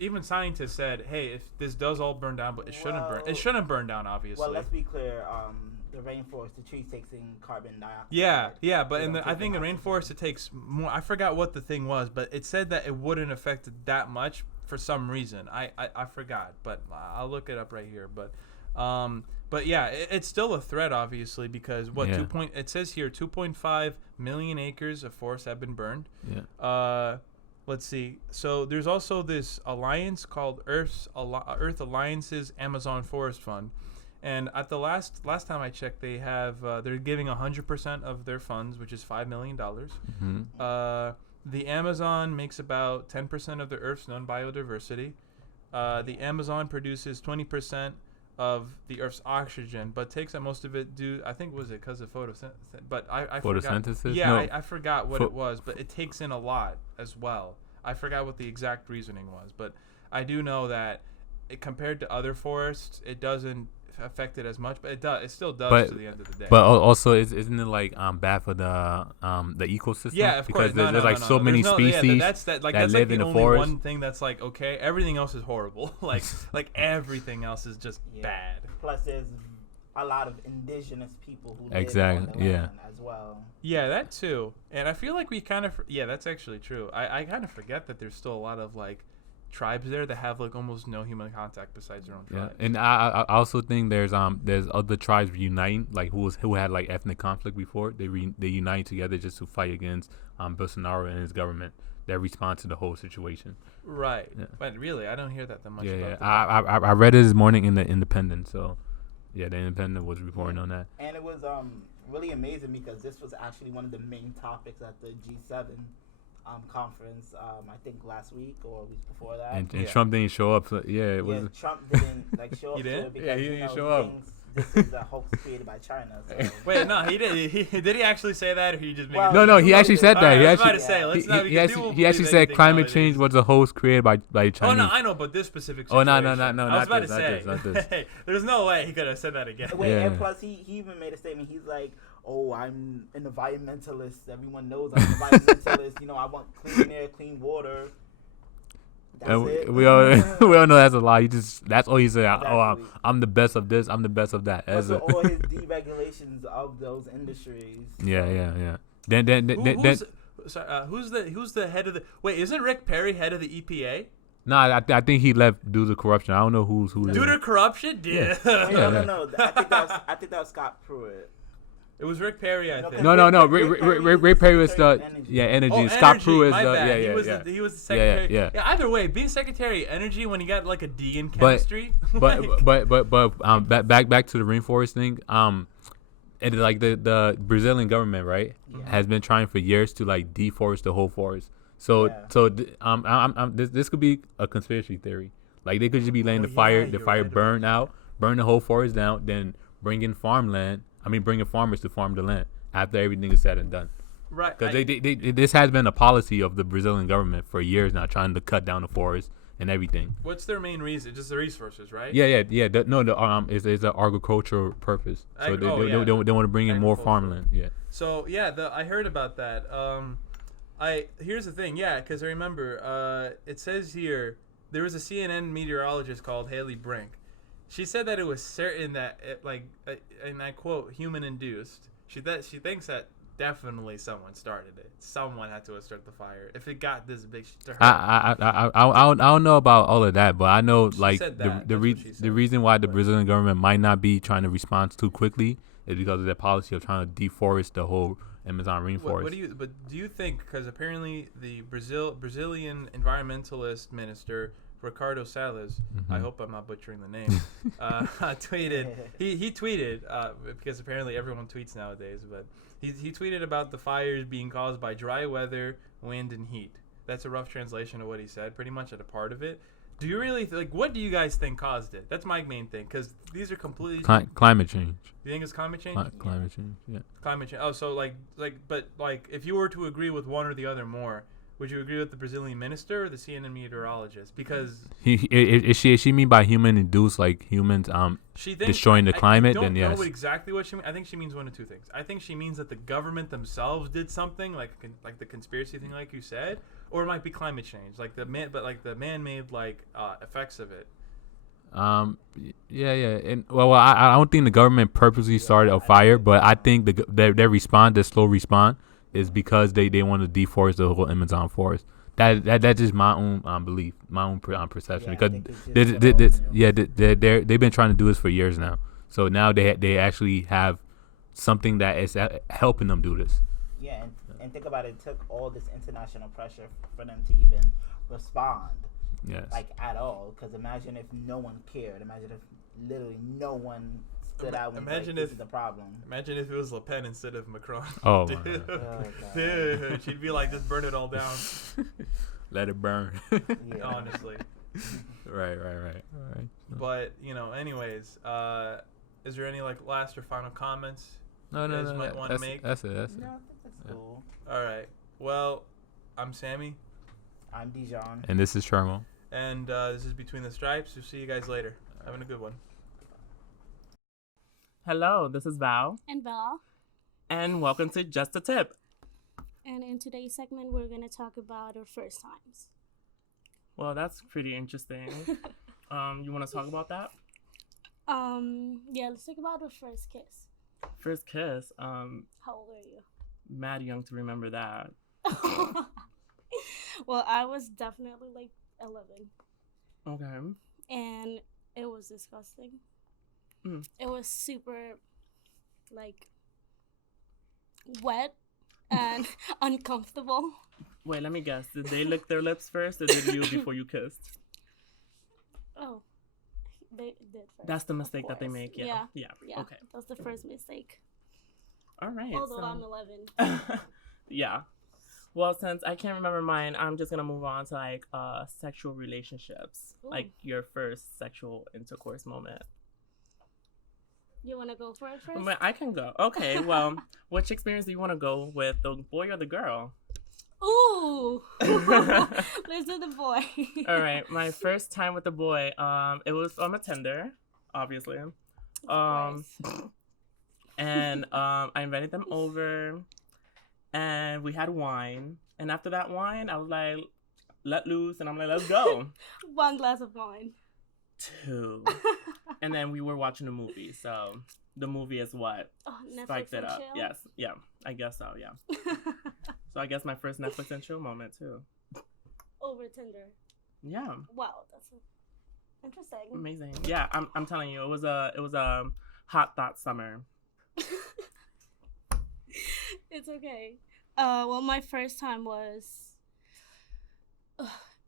even scientists said, hey, if this does all burn down, but it shouldn't burn down, obviously. Well, let's be clear. The rainforest, the trees takes in carbon dioxide. Yeah, but I think in rainforest it takes more. I forgot what the thing was, but it said that it wouldn't affect it that much for some reason. I forgot, but I'll look it up right here. But yeah, it's still a threat, obviously, because it says here 2.5 million acres of forest have been burned. Yeah. let's see. So there's also this alliance called Earth Alliance's Amazon Forest Fund, and at the last time I checked, they have they're giving 100% of their funds, which is $5 million. The Amazon makes about 10% of the Earth's known biodiversity. The Amazon produces 20% of the Earth's oxygen, but takes up most of it I think was it because of photosynthesis? But I Photosynthesis? Forgot. Yeah, No. I forgot what it was, but it takes in a lot as well. I forgot what the exact reasoning was, but I do know that compared to other forests, it doesn't affect it as much, but it still does to the end of the day. But also, isn't it like bad for the ecosystem? Yeah, of course. Because there's so many species that's that that's live the in the only forest. one thing that's like okay. Everything else is horrible. like everything else is just bad. Plus, there's a lot of indigenous people who live Exactly, on the yeah. land as well. Yeah, that too. And I feel like we kind of that's actually true. I kind of forget that there's still a lot of like tribes there that have like almost no human contact besides their own tribe. Yeah, and I also think there's other tribes uniting, like who had like ethnic conflict before. They unite together just to fight against Bolsonaro and his government. That respond to the whole situation. Right. Yeah. But really, I don't hear that much. Yeah, about yeah. I read it this morning in the Independent. So yeah, the Independent was reporting on that. And it was really amazing because this was actually one of the main topics at the G7 conference. I think last week or week before that. And Trump didn't show up. So, yeah, it was. Trump didn't show up. He to didn't? it because, Yeah, he didn't show up. This is a hoax created by China. So. Wait, no, he did. Did he actually say that, or he just made it? No, he actually said that. He I was about actually to say, let's not. he actually said climate change was a host created by Chinese. Oh no, I know, but this specific Oh situation. no, I was about to not say, this. hey, there's no way he could have said that again. Wait, Yeah. and plus he even made a statement. He's like, "Oh, I'm an environmentalist. Everyone knows I'm an environmentalist. I want clean air, clean water." That's it. We all know that's a lie. That's all he said. Exactly. Oh, I'm the best of this. I'm the best of that. Also, all his deregulations of those industries. Yeah. Then Who's the head of the? Wait, isn't Rick Perry head of the EPA? Nah, I think he left due to corruption. I don't know who's Due to corruption? Yeah. Wait, no. I think that was Scott Pruitt. It was Rick Perry, I think. No. Rick Perry was the energy. Oh, Scott energy, Pruitt is my the bad. He was the secretary. Yeah. Either way, being secretary of energy when he got like a D in chemistry. But back to the rainforest thing. And like the Brazilian government, right, has been trying for years to like deforest the whole forest. So this could be a conspiracy theory. Like they could just be letting the fire burn the whole forest down, then bringing farmers to farm the land after everything is said and done. Right. Because this has been a policy of the Brazilian government for years now, trying to cut down the forest and everything. What's their main reason? Just the resources, right? Yeah. It's an agricultural purpose. So they want to bring in more farmland. Yeah. So I heard about that. Here's the thing, because I remember it says here there was a CNN meteorologist called Haley Brink. She said that it was certain that it, and I quote, human induced. She thinks that definitely someone started it. Someone had to start the fire. If it got this big to her. I don't know about all of that, but I know the reason why the Brazilian government might not be trying to respond too quickly is because of their policy of trying to deforest the whole Amazon rainforest. But do you think, because apparently the Brazilian environmentalist minister Ricardo Salles, I hope I'm not butchering the name, tweeted. He tweeted because apparently everyone tweets nowadays, but he tweeted about the fires being caused by dry weather, wind, and heat. That's a rough translation of what he said, pretty much at a part of it. Do you really what do you guys think caused it? That's my main thing, because these are completely climate change. Do you think it's climate change? Climate change, yeah. Climate change. Oh, so but if you were to agree with one or the other more, would you agree with the Brazilian minister or the CNN meteorologist? Because she mean by human induced, like humans destroying the climate, then yes. I don't know exactly what she means. I think she means one of two things. I think she means that the government themselves did something, like the conspiracy thing, like you said, or it might be climate change, like the man-made effects of it. And I don't think the government purposely started a fire, but I think their slow response is because they want to deforest the whole Amazon forest. That's just my own belief, my own perception. Because they've been trying to do this for years now. So now they actually have something that is helping them do this. Yeah, and think about it. It took all this international pressure for them to even respond. Yes. Like, at all. Because imagine if no one cared. Imagine if literally no one stood out and was like, this is the problem. Imagine if it was Le Pen instead of Macron. Oh, dude. my Dude, she'd be like, just burn it all down. Let it burn. Yeah. Honestly. Right. But, anyways, is there any, last or final comments No. you guys might want to make? That's it. No, I think that's cool. All right. Well, I'm Sammy. I'm Dijon. And this is Charmo. And this is Between the Stripes. We'll see you guys later. Having a good one. Hello, this is Val, And Val. and welcome to Just a Tip. And in today's segment, we're going to talk about our first times. Well, that's pretty interesting. You want to talk about that? Yeah, let's talk about our first kiss. First kiss. How old are you? Mad young to remember that. Well, I was definitely like 11. Okay. And it was disgusting. Mm. It was super, like, wet and uncomfortable. Wait, let me guess. Did they lick their lips first, or did you before you kissed? Oh, they did first. That's the of mistake that they course. make. Yeah. Yeah. Okay. That's the first mistake. All right. Although so... I'm 11. Yeah. Well, since I can't remember mine, I'm just gonna move on to sexual relationships, Ooh. like your first sexual intercourse moment. You want to go for it first? But I can go. Okay. Well, which experience do you want to go with, the boy or the girl? Ooh. Let's do the boy. All right. My first time with the boy, it was on a Tinder, obviously. And I invited them over, and we had wine. And after that wine, I was like, let loose, and I'm like, let's go. 1 glass of wine. 2. And then we were watching a movie, so the movie is what Oh, Netflix spiked it and up. chill? Yes, yeah, I guess so. Yeah. So I guess my first Netflix and chill moment too. Over Tinder. Yeah, Wow, that's interesting. amazing. Yeah, I'm telling you, it was a hot thought summer. It's okay. Well, my first time was,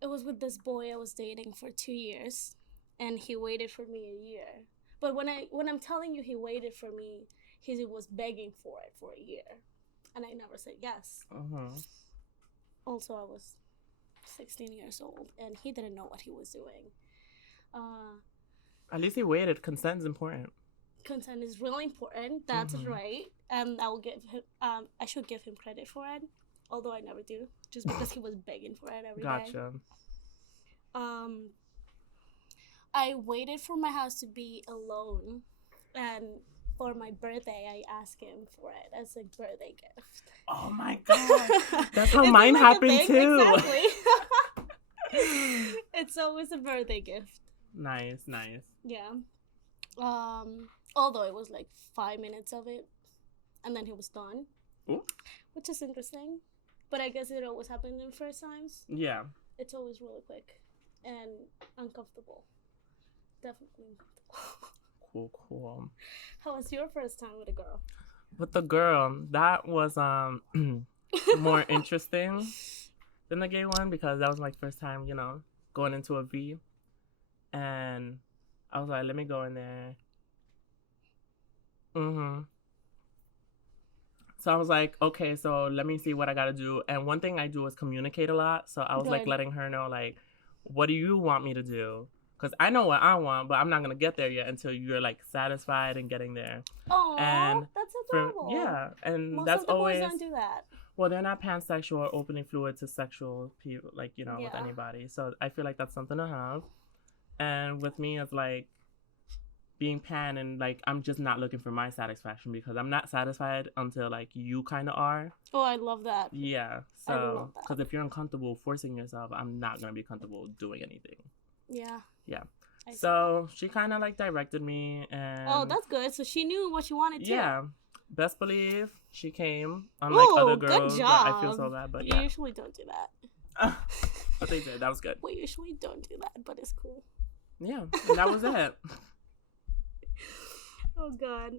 it was with this boy I was dating for 2 years, and he waited for me a year. But when I'm telling you he waited for me, he was begging for it for a year, and I never said yes. Mm-hmm. Also, I was 16 years old, and he didn't know what he was doing. At least he waited. Consent is important. Consent is really important. That's Mhm. right, and I will give him. I should give him credit for it, although I never do, just because he was begging for it every day. Gotcha. I waited for my house to be alone, and for my birthday, I asked him for it as a birthday gift. Oh my god, that's how Isn't mine that the happened thing? too. Exactly. It's always a birthday gift. Nice. Yeah. Although it was like 5 minutes of it, and then he was done. Ooh. Which is interesting. But I guess it always happens in first times. Yeah. It's always really quick and uncomfortable. Definitely uncomfortable. Cool. How was your first time with a girl? With the girl, that was more interesting than the gay one, because that was my first time, going into a V. And I was like, let me go in there. So I was like, okay, so let me see what I gotta do. And one thing I do is communicate a lot. So I was like Good. letting her know, like, what do you want me to do? Because I know what I want, but I'm not gonna get there yet until you're like satisfied and getting there. Oh, And that's adorable. and Most that's of the always boys don't do that. well, they're not pansexual or openly fluid to sexual people, like, with Yeah. anybody. So I feel like that's something to have. And with me, it's like being pan, and like I'm just not looking for my satisfaction, because I'm not satisfied until like you kind of are. Oh, I love that. Yeah. I So love that. because if you're uncomfortable forcing yourself, I'm not gonna be comfortable doing anything. Yeah. Yeah. I see So she kind of like directed me, and that. Oh, that's good. So she knew what she wanted to. yeah. Best believe she came, unlike other Ooh, girls. good But I feel job. so bad, but We yeah. usually don't do that. But they did. That was good. We usually don't do that, but it's cool. Yeah, and that was it. Oh God.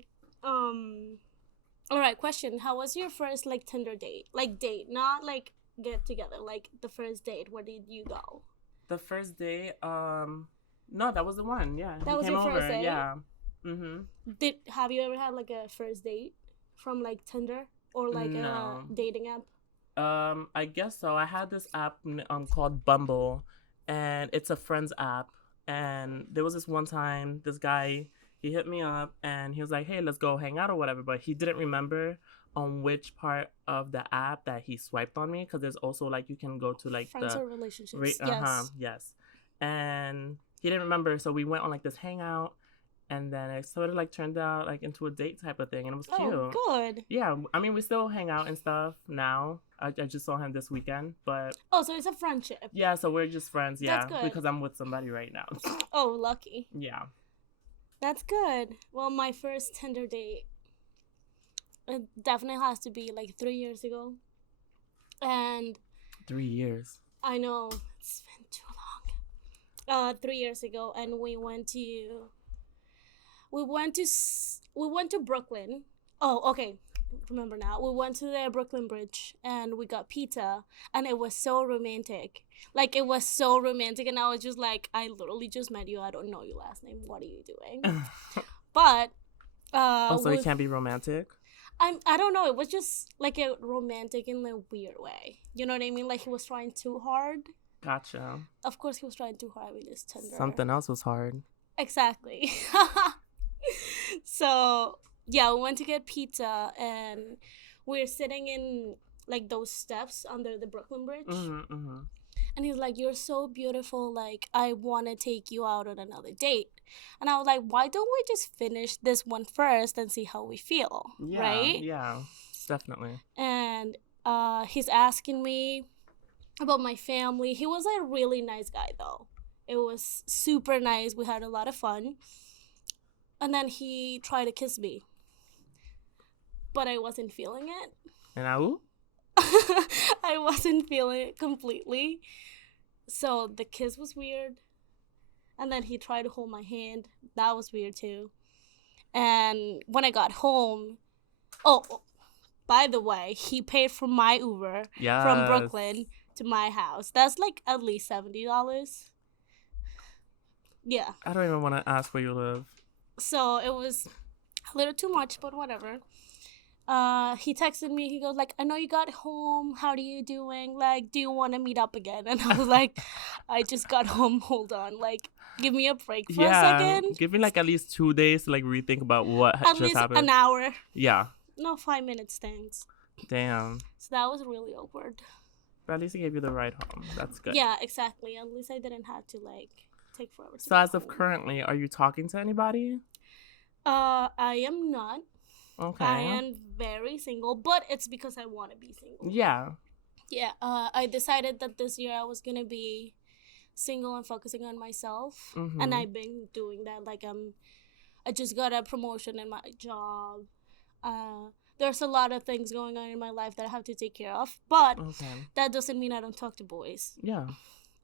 All right, question. How was your first like Tinder date? Like date, not like get together. Like the first date. Where did you go? The first day, no, that was the one. Yeah, That he was came your over. first date? Yeah. Mhm. Have you ever had like a first date from like Tinder or like No. a dating app? I guess so. I had this app called Bumble, and it's a friends app. And there was this one time, this guy, he hit me up, and he was like, "Hey, let's go hang out or whatever." But he didn't remember on which part of the app that he swiped on me, because there's also like you can go to like Friends the or relationships? Yes. yes. And he didn't remember, so we went on like this hangout, and then it sort of like turned out like into a date type of thing, and it was cute. Oh, good. Yeah, I mean, we still hang out and stuff now. I just saw him this weekend, but Oh, so it's a friendship. yeah, so we're just friends. Yeah, That's good. because I'm with somebody right now. Oh, lucky. Yeah. That's good. Well, my first Tinder date, it definitely has to be like 3 years ago. And 3 years. I know it's been too long. 3 years ago, and we went to Brooklyn. Oh, okay. Remember now. We went to the Brooklyn Bridge and we got pizza, and it was so romantic. Like it was so romantic, and I was just like, I literally just met you. I don't know your last name. What are you doing? But Also, it can't be romantic. I don't know. It was just like a romantic in a weird way. You know what I mean? Like he was trying too hard. Gotcha. Of course, he was trying too hard with his Tinder. Something else was hard. Exactly. So yeah, we went to get pizza, and we're sitting in like those steps under the Brooklyn Bridge. Mm-hmm. And he's like, "You're so beautiful. Like, I want to take you out on another date." And I was like, "Why don't we just finish this one first and see how we feel?" Yeah, right? Yeah, definitely. And he's asking me about my family. He was a really nice guy, though. It was super nice. We had a lot of fun. And then he tried to kiss me. But I wasn't feeling it. And I I wasn't feeling it completely. So the kiss was weird. And then he tried to hold my hand. That was weird too. And when I got home, oh, by the way, he paid for my Uber from Brooklyn to my house. That's like at least $70. Yeah. I don't even want to ask where you live. So it was a little too much, but whatever. He texted me. He goes like, "I know you got home. How are you doing? Like, do you want to meet up again?" And I was like, "I just got home. Hold on. Like, give me a break for a second. Give me like at least 2 days to like rethink about what At just least happened. an hour. Yeah. No, 5 minutes, thanks." Damn. So that was really awkward. But at least he gave you the ride home. That's good. Yeah, exactly. At least I didn't have to like take forever. So as of currently, are you talking to anybody? I am not. Okay. I am very single, but it's because I want to be single. Yeah. Yeah. I decided that this year I was gonna be single and focusing on myself, Mhm. and I've been doing that. Like I just got a promotion in my job. There's a lot of things going on in my life that I have to take care of, but Okay. that doesn't mean I don't talk to boys. Yeah.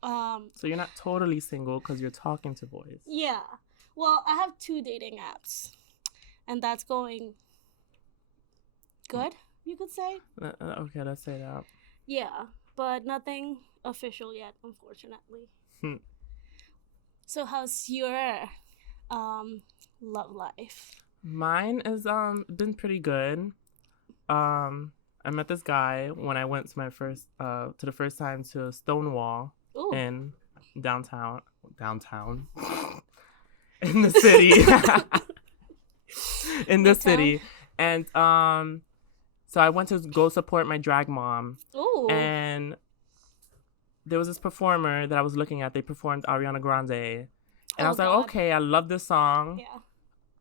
So you're not totally single because you're talking to boys. Yeah. Well, I have 2 dating apps, and that's going good, you could say. Okay, let's say that. Yeah, but nothing official yet, unfortunately. So how's your love life? Mine is been pretty good. I met this guy when I went to my first to the first time to Stonewall Ooh. in downtown in the city in the Midtown? city. And so I went to go support my drag mom. Ooh. And there was this performer that I was looking at. They performed Ariana Grande. And I was like, God. okay, I love this song. Yeah.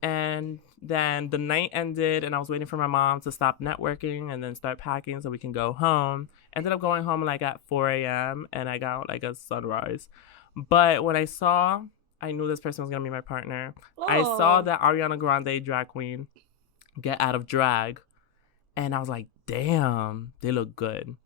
And then the night ended, and I was waiting for my mom to stop networking and then start packing so we can go home. Ended up going home like at 4 a.m. and I got like a sunrise. But when I knew this person was going to be my partner. I saw Oh. that Ariana Grande drag queen get out of drag. And I was like, damn, they look good.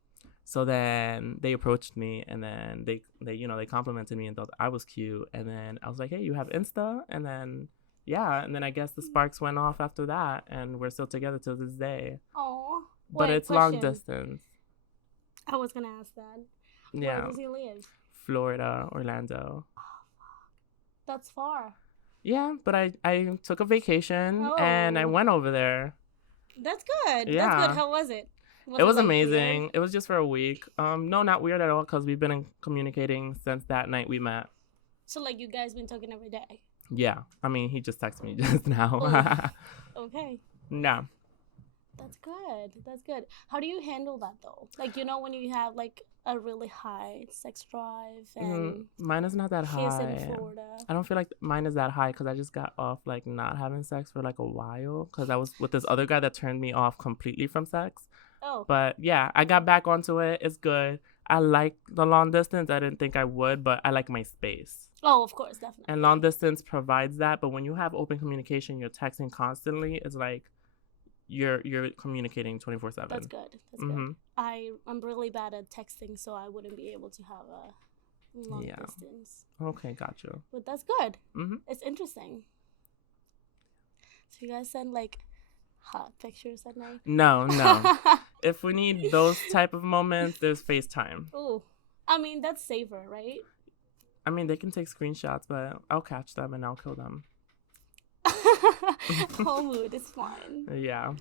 So then they approached me, and then they complimented me and thought I was cute. And then I was like, hey, you have Insta? And then yeah, and then I guess the sparks went off after that, and we're still together till this day. Oh, But it's long distance. I was gonna ask that. Yeah. Where does he live? Florida, Orlando. That's far. Yeah, but I took a vacation and I Oh. went over there. That's good. Yeah. That's good. How was it? It was like, amazing. weird? It was just for a week. No, not weird at all because we've been communicating since that night we met. So like you guys been talking every day. Yeah, I mean he just texted me just now. Okay. No. That's good. That's good. How do you handle that though? Like when you have like a really high sex drive and Mine is not that he's high. in Florida. I don't feel like mine is that high because I just got off like not having sex for like a while because I was with this other guy that turned me off completely from sex. Oh. But yeah, I got back onto it. It's good. I like the long distance. I didn't think I would, but I like my space. Oh, of course, definitely. And long distance provides that. But when you have open communication, you're texting constantly. It's like you're communicating 24/7. That's good. That's good. I'm really bad at texting, so I wouldn't be able to have a long distance. Okay, gotcha. But that's good. Mm-hmm. It's interesting. So you guys send like hot pictures at night? No. If we need those type of moments, there's FaceTime. Ooh, I mean that's safer, right? I mean, they can take screenshots, but I'll catch them and I'll kill them. Whole mood is fine. Yeah.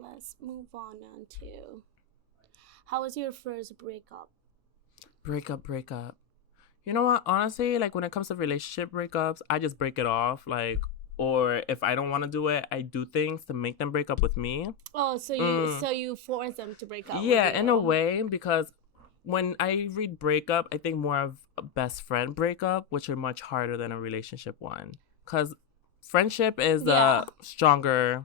Let's move on to how was your first breakup? Breakup. You know what? Honestly, like when it comes to relationship breakups, I just break it off. Like, or if I don't want to do it, I do things to make them break up with me. Oh, so you force them to break up? Yeah, in a way, because when I read breakup, I think more of a best friend breakup, which are much harder than a relationship one. Because friendship is stronger.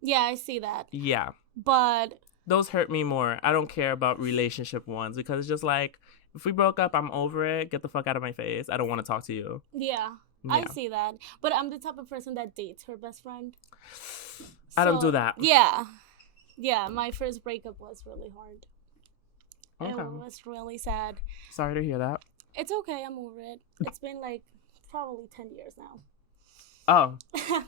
Yeah, I see that. Yeah. But those hurt me more. I don't care about relationship ones because it's just like, if we broke up, I'm over it. Get the fuck out of my face. I don't want to talk to you. Yeah, I see that. But I'm the type of person that dates her best friend. I don't do that. Yeah, my first breakup was really hard. Okay. It was really sad. Sorry to hear that. It's okay. I'm over it. It's been like probably 10 years now. Oh.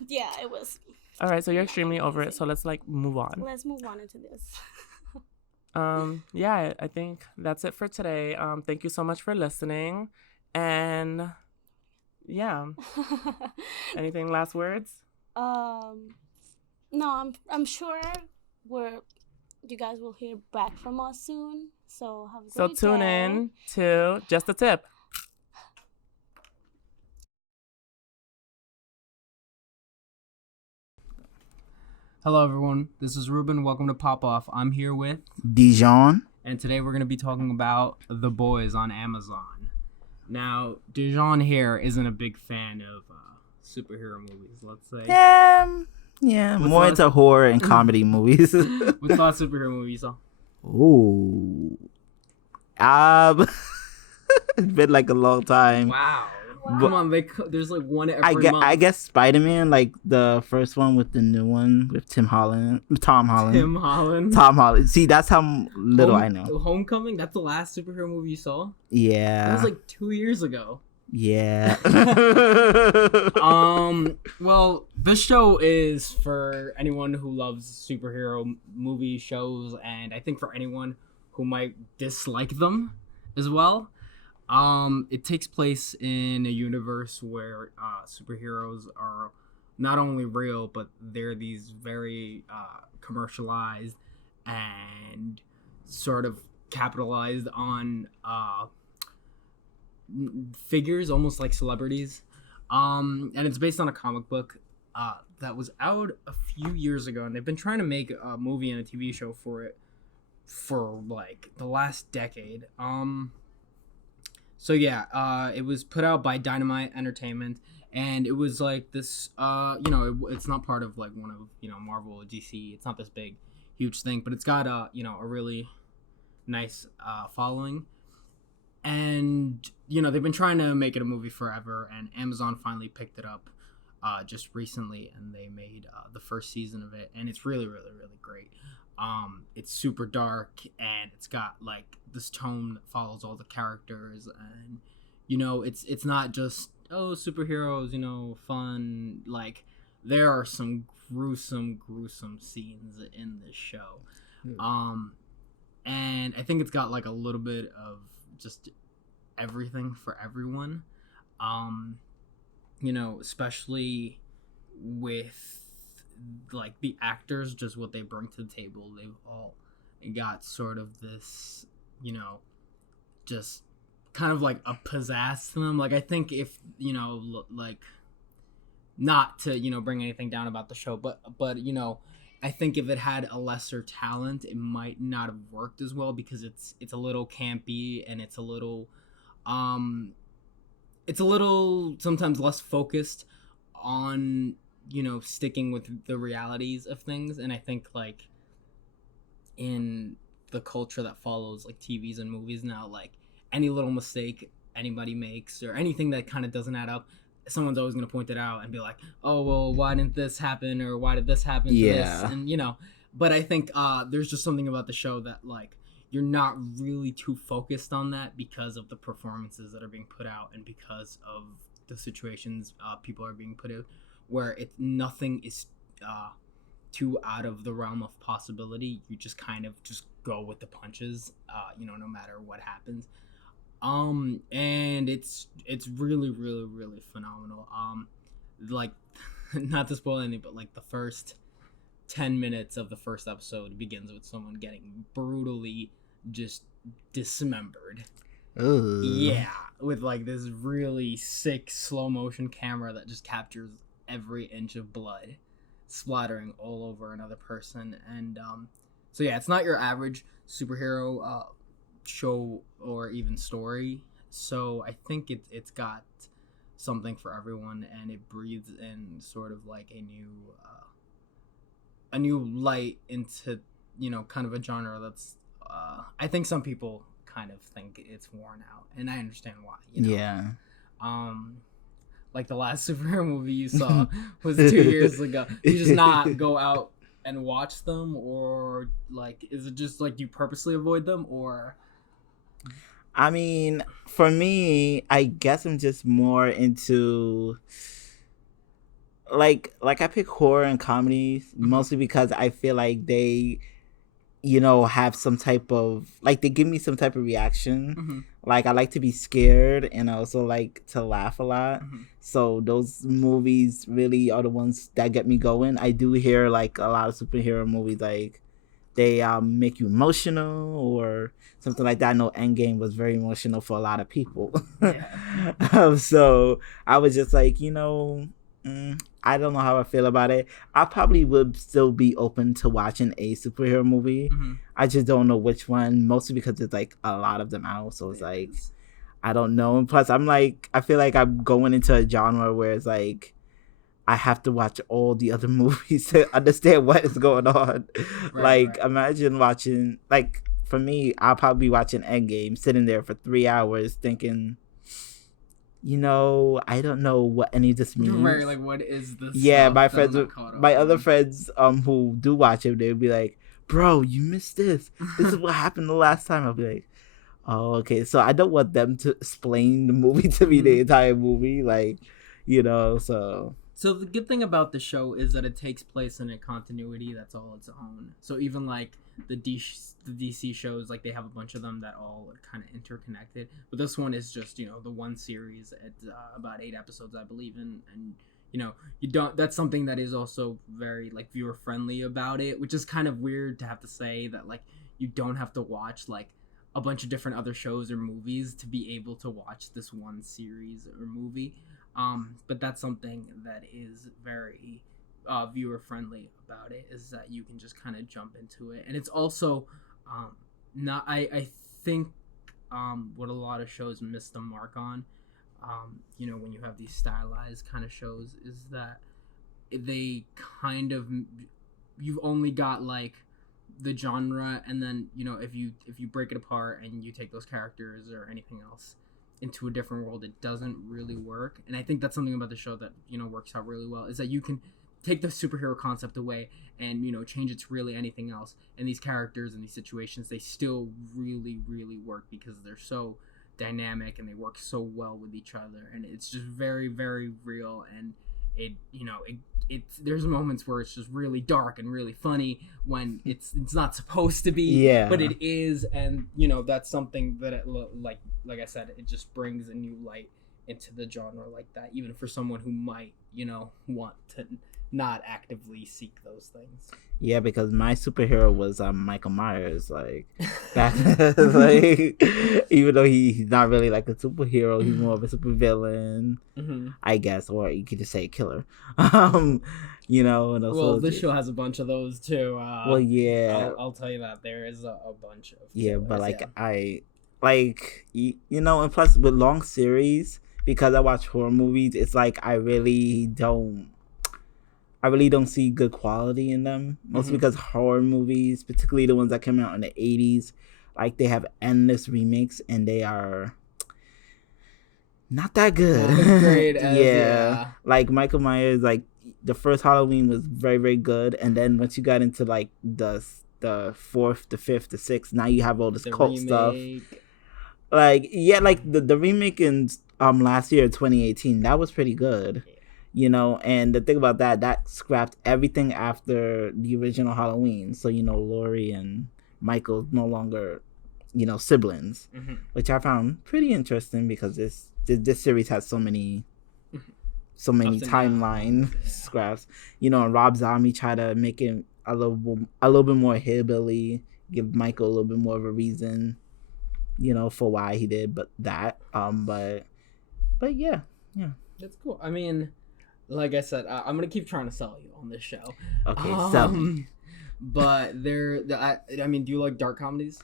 Yeah, it was. All right, so you're extremely over it. So let's like move on. Let's move on into this. Yeah, I think that's it for today. Thank you so much for listening. And yeah. Anything last words? No, I'm sure you guys will hear back from us soon. So have a great day. So tune in to Just a Tip. Hello, everyone. This is Ruben. Welcome to Pop Off. I'm here with Dijon. And today we're going to be talking about The Boys on Amazon. Now, Dijon here isn't a big fan of superhero movies, let's say. Yeah, more into horror and comedy movies. What's the last superhero movie you saw? Ooh. It's been like a long time. Wow. Come on, there's like one every month. I guess Spider-Man, like the first one with the new one with Tom Holland. Tim Holland. Tom Holland. See, that's how little I know. Homecoming? That's the last superhero movie you saw? Yeah. That was like 2 years ago. Yeah. Well, this show is for anyone who loves superhero movie shows, and I think for anyone who might dislike them as well. It takes place in a universe where superheroes are not only real, but they're these very commercialized and sort of capitalized on figures, almost like celebrities. And it's based on a comic book that was out a few years ago, and they've been trying to make a movie and a TV show for it for like the last decade. So yeah, it was put out by Dynamite Entertainment, and it was like this, it's not part of like one of, Marvel or DC. It's not this big, huge thing, but it's got a really nice following. And, they've been trying to make it a movie forever, and Amazon finally picked it up just recently, and they made the first season of it, and it's really, really, really great. It's super dark, and it's got like this tone that follows all the characters, and it's not just oh, superheroes, fun. Like, there are some gruesome scenes in this show. And I think it's got like a little bit of just everything for everyone. Especially with like the actors, just what they bring to the table. They've all got sort of this, just kind of like a pizzazz to them. Like, I think if, like, not to, bring anything down about the show, but I think if it had a lesser talent, it might not have worked as well, because it's a little campy, and it's a little sometimes less focused on, sticking with the realities of things. And I think, like, in the culture that follows, like, TVs and movies now, like, any little mistake anybody makes or anything that kind of doesn't add up, someone's always going to point it out and be like, oh, well, why didn't this happen, or why did this happen to this? And but I think there's just something about the show that, like, you're not really too focused on that because of the performances that are being put out, and because of the situations people are being put out, where nothing is too out of the realm of possibility. You just kind of just go with the punches, no matter what happens. And it's really, really, really phenomenal. Like, not to spoil anything, but like the first 10 minutes of the first episode begins with someone getting brutally just dismembered. Ooh. Yeah, with like this really sick slow motion camera that just captures every inch of blood splattering all over another person. And so yeah, it's not your average superhero show or even story. So I think it's got something for everyone, and it breathes in sort of like a new light into kind of a genre that's I think some people kind of think it's worn out, and I understand why. Yeah. Like the last superhero movie you saw was 2 years ago. You just not go out and watch them, or like, is it just like you purposely avoid them, or? I mean, for me, I guess I'm just more into like I pick horror and comedies mostly because I feel like they have some type of, like, they give me some type of reaction. Like, I like to be scared, and I also like to laugh a lot. So those movies really are the ones that get me going. I do hear like a lot of superhero movies, like, they make you emotional or something like that. I know Endgame was very emotional for a lot of people. So I was just like, I don't know how I feel about it. I probably would still be open to watching a superhero movie. I just don't know which one, mostly because there's like a lot of them out. So it's like, I don't know. And plus, I'm like, I feel like I'm going into a genre where it's like, I have to watch all the other movies to understand what is going on. Imagine watching, like, for me, I'll probably be watching Endgame, sitting there for 3 hours thinking, I don't know what any of this means. Right, like, what is this? Yeah, my other friends who do watch it, they'll be like, bro, you missed this. This is what happened the last time. I'll be like, oh, okay. So I don't want them to explain the movie to me, the entire movie. Like, so... So the good thing about the show is that it takes place in a continuity that's all its own. So even like the DC shows, like, they have a bunch of them that all are kind of interconnected. But this one is just, the one series at about 8 episodes, I believe, and you don't. That's something that is also very like viewer friendly about it, which is kind of weird to have to say that, like, you don't have to watch like a bunch of different other shows or movies to be able to watch this one series or movie. But that's something that is very viewer friendly about it, is that you can just kind of jump into it. And it's also not, I think what a lot of shows miss the mark on, when you have these stylized kind of shows, is that they kind of, you've only got like the genre, and then if you break it apart and you take those characters or anything else into a different world, it doesn't really work. And I think that's something about the show that works out really well, is that you can take the superhero concept away and change it to really anything else, and these characters and these situations, they still really, really work because they're so dynamic and they work so well with each other, and it's just very, very real. And it, there's moments where it's just really dark and really funny when it's not supposed to be, but it is. And that's something that like I said, it just brings a new light into the genre like that, even for someone who might want to not actively seek those things. Yeah, because my superhero was Michael Myers. Like, back, like, even though he's not really like a superhero, he's more of a supervillain, I guess, or you could just say a killer. And also, well, this show has a bunch of those too. Well, yeah, I'll tell you that there is a bunch of killers, but like and plus with long series, because I watch horror movies, it's like I really don't see good quality in them. Mostly because horror movies, particularly the ones that came out in the 80s, like they have endless remakes and they are not that good. Great like Michael Myers, like the first Halloween was very, very good, and then once you got into like the fourth, the fifth, the sixth, now you have all this cult stuff. Like the remake in last year, 2018, that was pretty good. And the thing about that scrapped everything after the original Halloween. So, Laurie and Michael no longer, siblings, which I found pretty interesting because this series has so many timeline scraps. And Rob Zombie tried to make it a little bit more hillbilly, give Michael a little bit more of a reason, for why he did, but yeah. That's cool. I mean, like I said, I'm gonna keep trying to sell you on this show. Okay, sell me. But I mean, do you like dark comedies?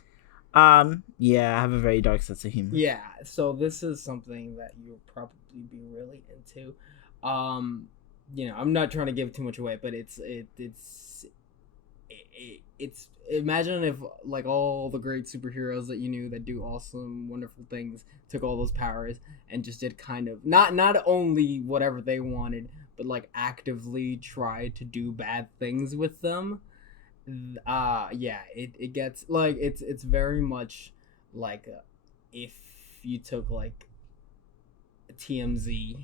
Yeah, I have a very dark sense of humor. Yeah, so this is something that you'll probably be really into. I'm not trying to give too much away, but it's imagine if like all the great superheroes that you knew that do awesome, wonderful things took all those powers and just did kind of not only whatever they wanted, but like actively tried to do bad things with them. It gets like it's very much like if you took like a TMZ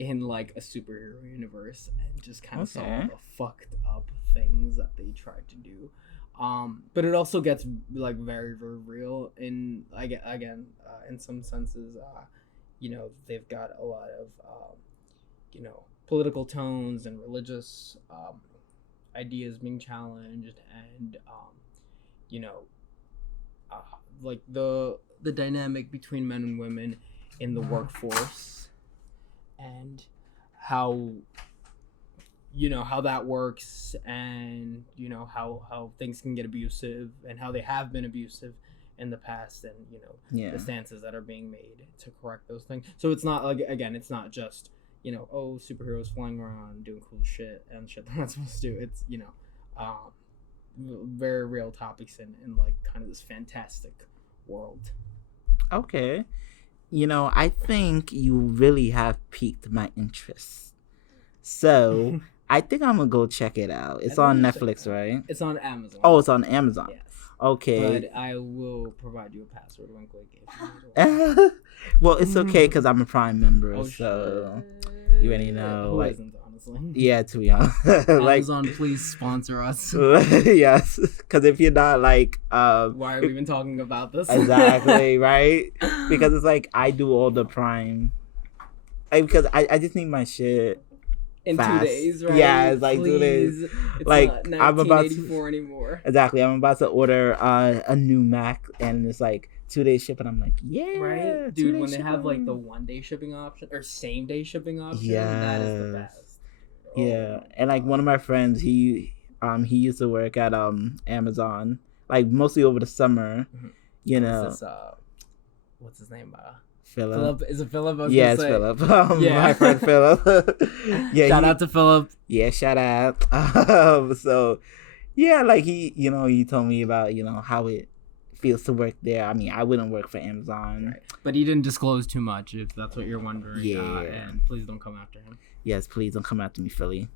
in like a superhero universe and just kind of saw all the fucked up things that they tried to do. But it also gets like very, very real in in some senses. They've got a lot of political tones and religious ideas being challenged, and like the dynamic between men and women in the workforce, and how that works, and how things can get abusive and how they have been abusive in the past, and the stances that are being made to correct those things. So it's not like, again, it's not just superheroes flying around doing cool shit and shit they're not supposed to do. It's very real topics in like kind of this fantastic world. Okay. I think you really have piqued my interest. So I think I'm gonna go check it out. It's on Netflix, right? It's on Amazon. Oh, it's on Amazon. Yes. Okay. But I will provide you a password when quick. Well, it's okay because I'm a Prime member, so sure. You already know. Who like, isn't, honestly? Yeah, to be honest. Amazon, please sponsor us. Yes, because if you're not like, why are we even talking about this? Exactly, right? Because it's like I do all the Prime, because I just need my shit in fast. 2 days, right? Yeah, it's like Please. 2 days. It's like not I'm about 1984 anymore. Exactly, I'm about to order a new Mac, and it's like 2 days shipping. I'm like, yeah, right, dude. When they have like the 1 day shipping option or same day shipping option, that is the best. Yeah, and like one of my friends, he used to work at Amazon, like mostly over the summer. What's his name? Philip. Is it Philip? Yeah, it's Philip. My friend Philip. Yeah. Shout out to Philip. Yeah, shout out. So, yeah, like he told me about how it feels to work there. I mean, I wouldn't work for Amazon, right. But he didn't disclose too much, if that's what you're wondering. Yeah. And please don't come after him. Yes, please don't come after me, Philly.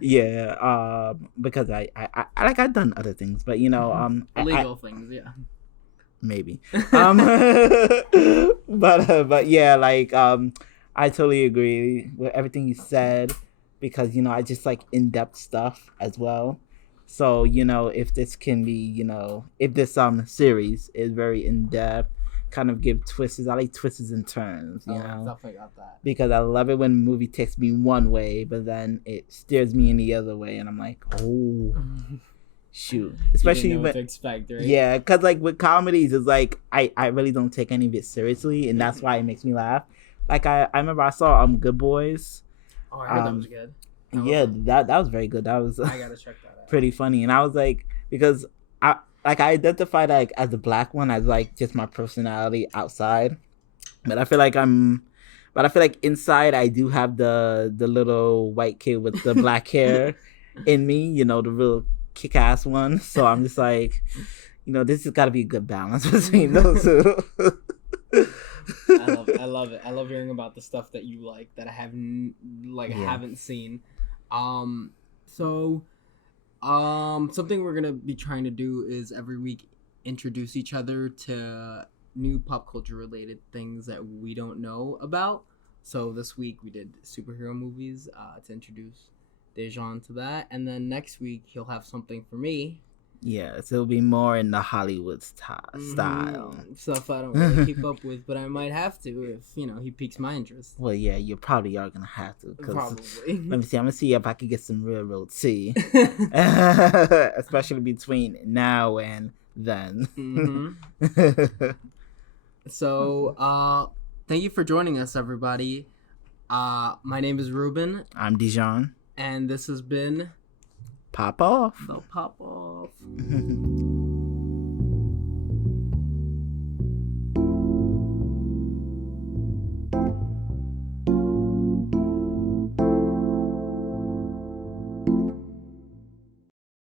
Yeah. Because I I've done other things, but illegal things, yeah. maybe. But yeah, like I totally agree with everything you said because I just like in-depth stuff as well. So if this can be if this series is very in-depth, kind of give twists. I like twists and turns, I definitely got that. because I love it when a movie takes me one way, but then it steers me in the other way, and I'm like, oh. Shoot, especially you didn't know what to when expect, right? yeah, because like with comedies, it's like I really don't take any of it seriously, and that's why it makes me laugh. Like I remember I saw Good Boys. Oh, I heard that was good. Yeah, that was very good. That was I gotta check that out. pretty funny, and I was like, because I identified like as the black one as like just my personality outside, but I feel like inside I do have the little white kid with the black hair in me, the real kick-ass one. So I'm just like, this has got to be a good balance between those two. I love it. I love hearing about the stuff that you like that I haven't seen. Something we're gonna be trying to do is every week introduce each other to new pop culture related things that we don't know about. So this week we did superhero movies to introduce Dejan to that, and then next week he'll have something for me. Yeah, so it'll be more in the Hollywood style. Stuff I don't really keep up with, but I might have to if he piques my interest. Well, yeah, you probably are gonna have to. Probably. Let me see. I'm gonna see if I can get some railroad tea, especially between now and then. Mm-hmm. So, thank you for joining us, everybody. My name is Ruben. I'm Dijon. And this has been Pop Off. The Pop Off.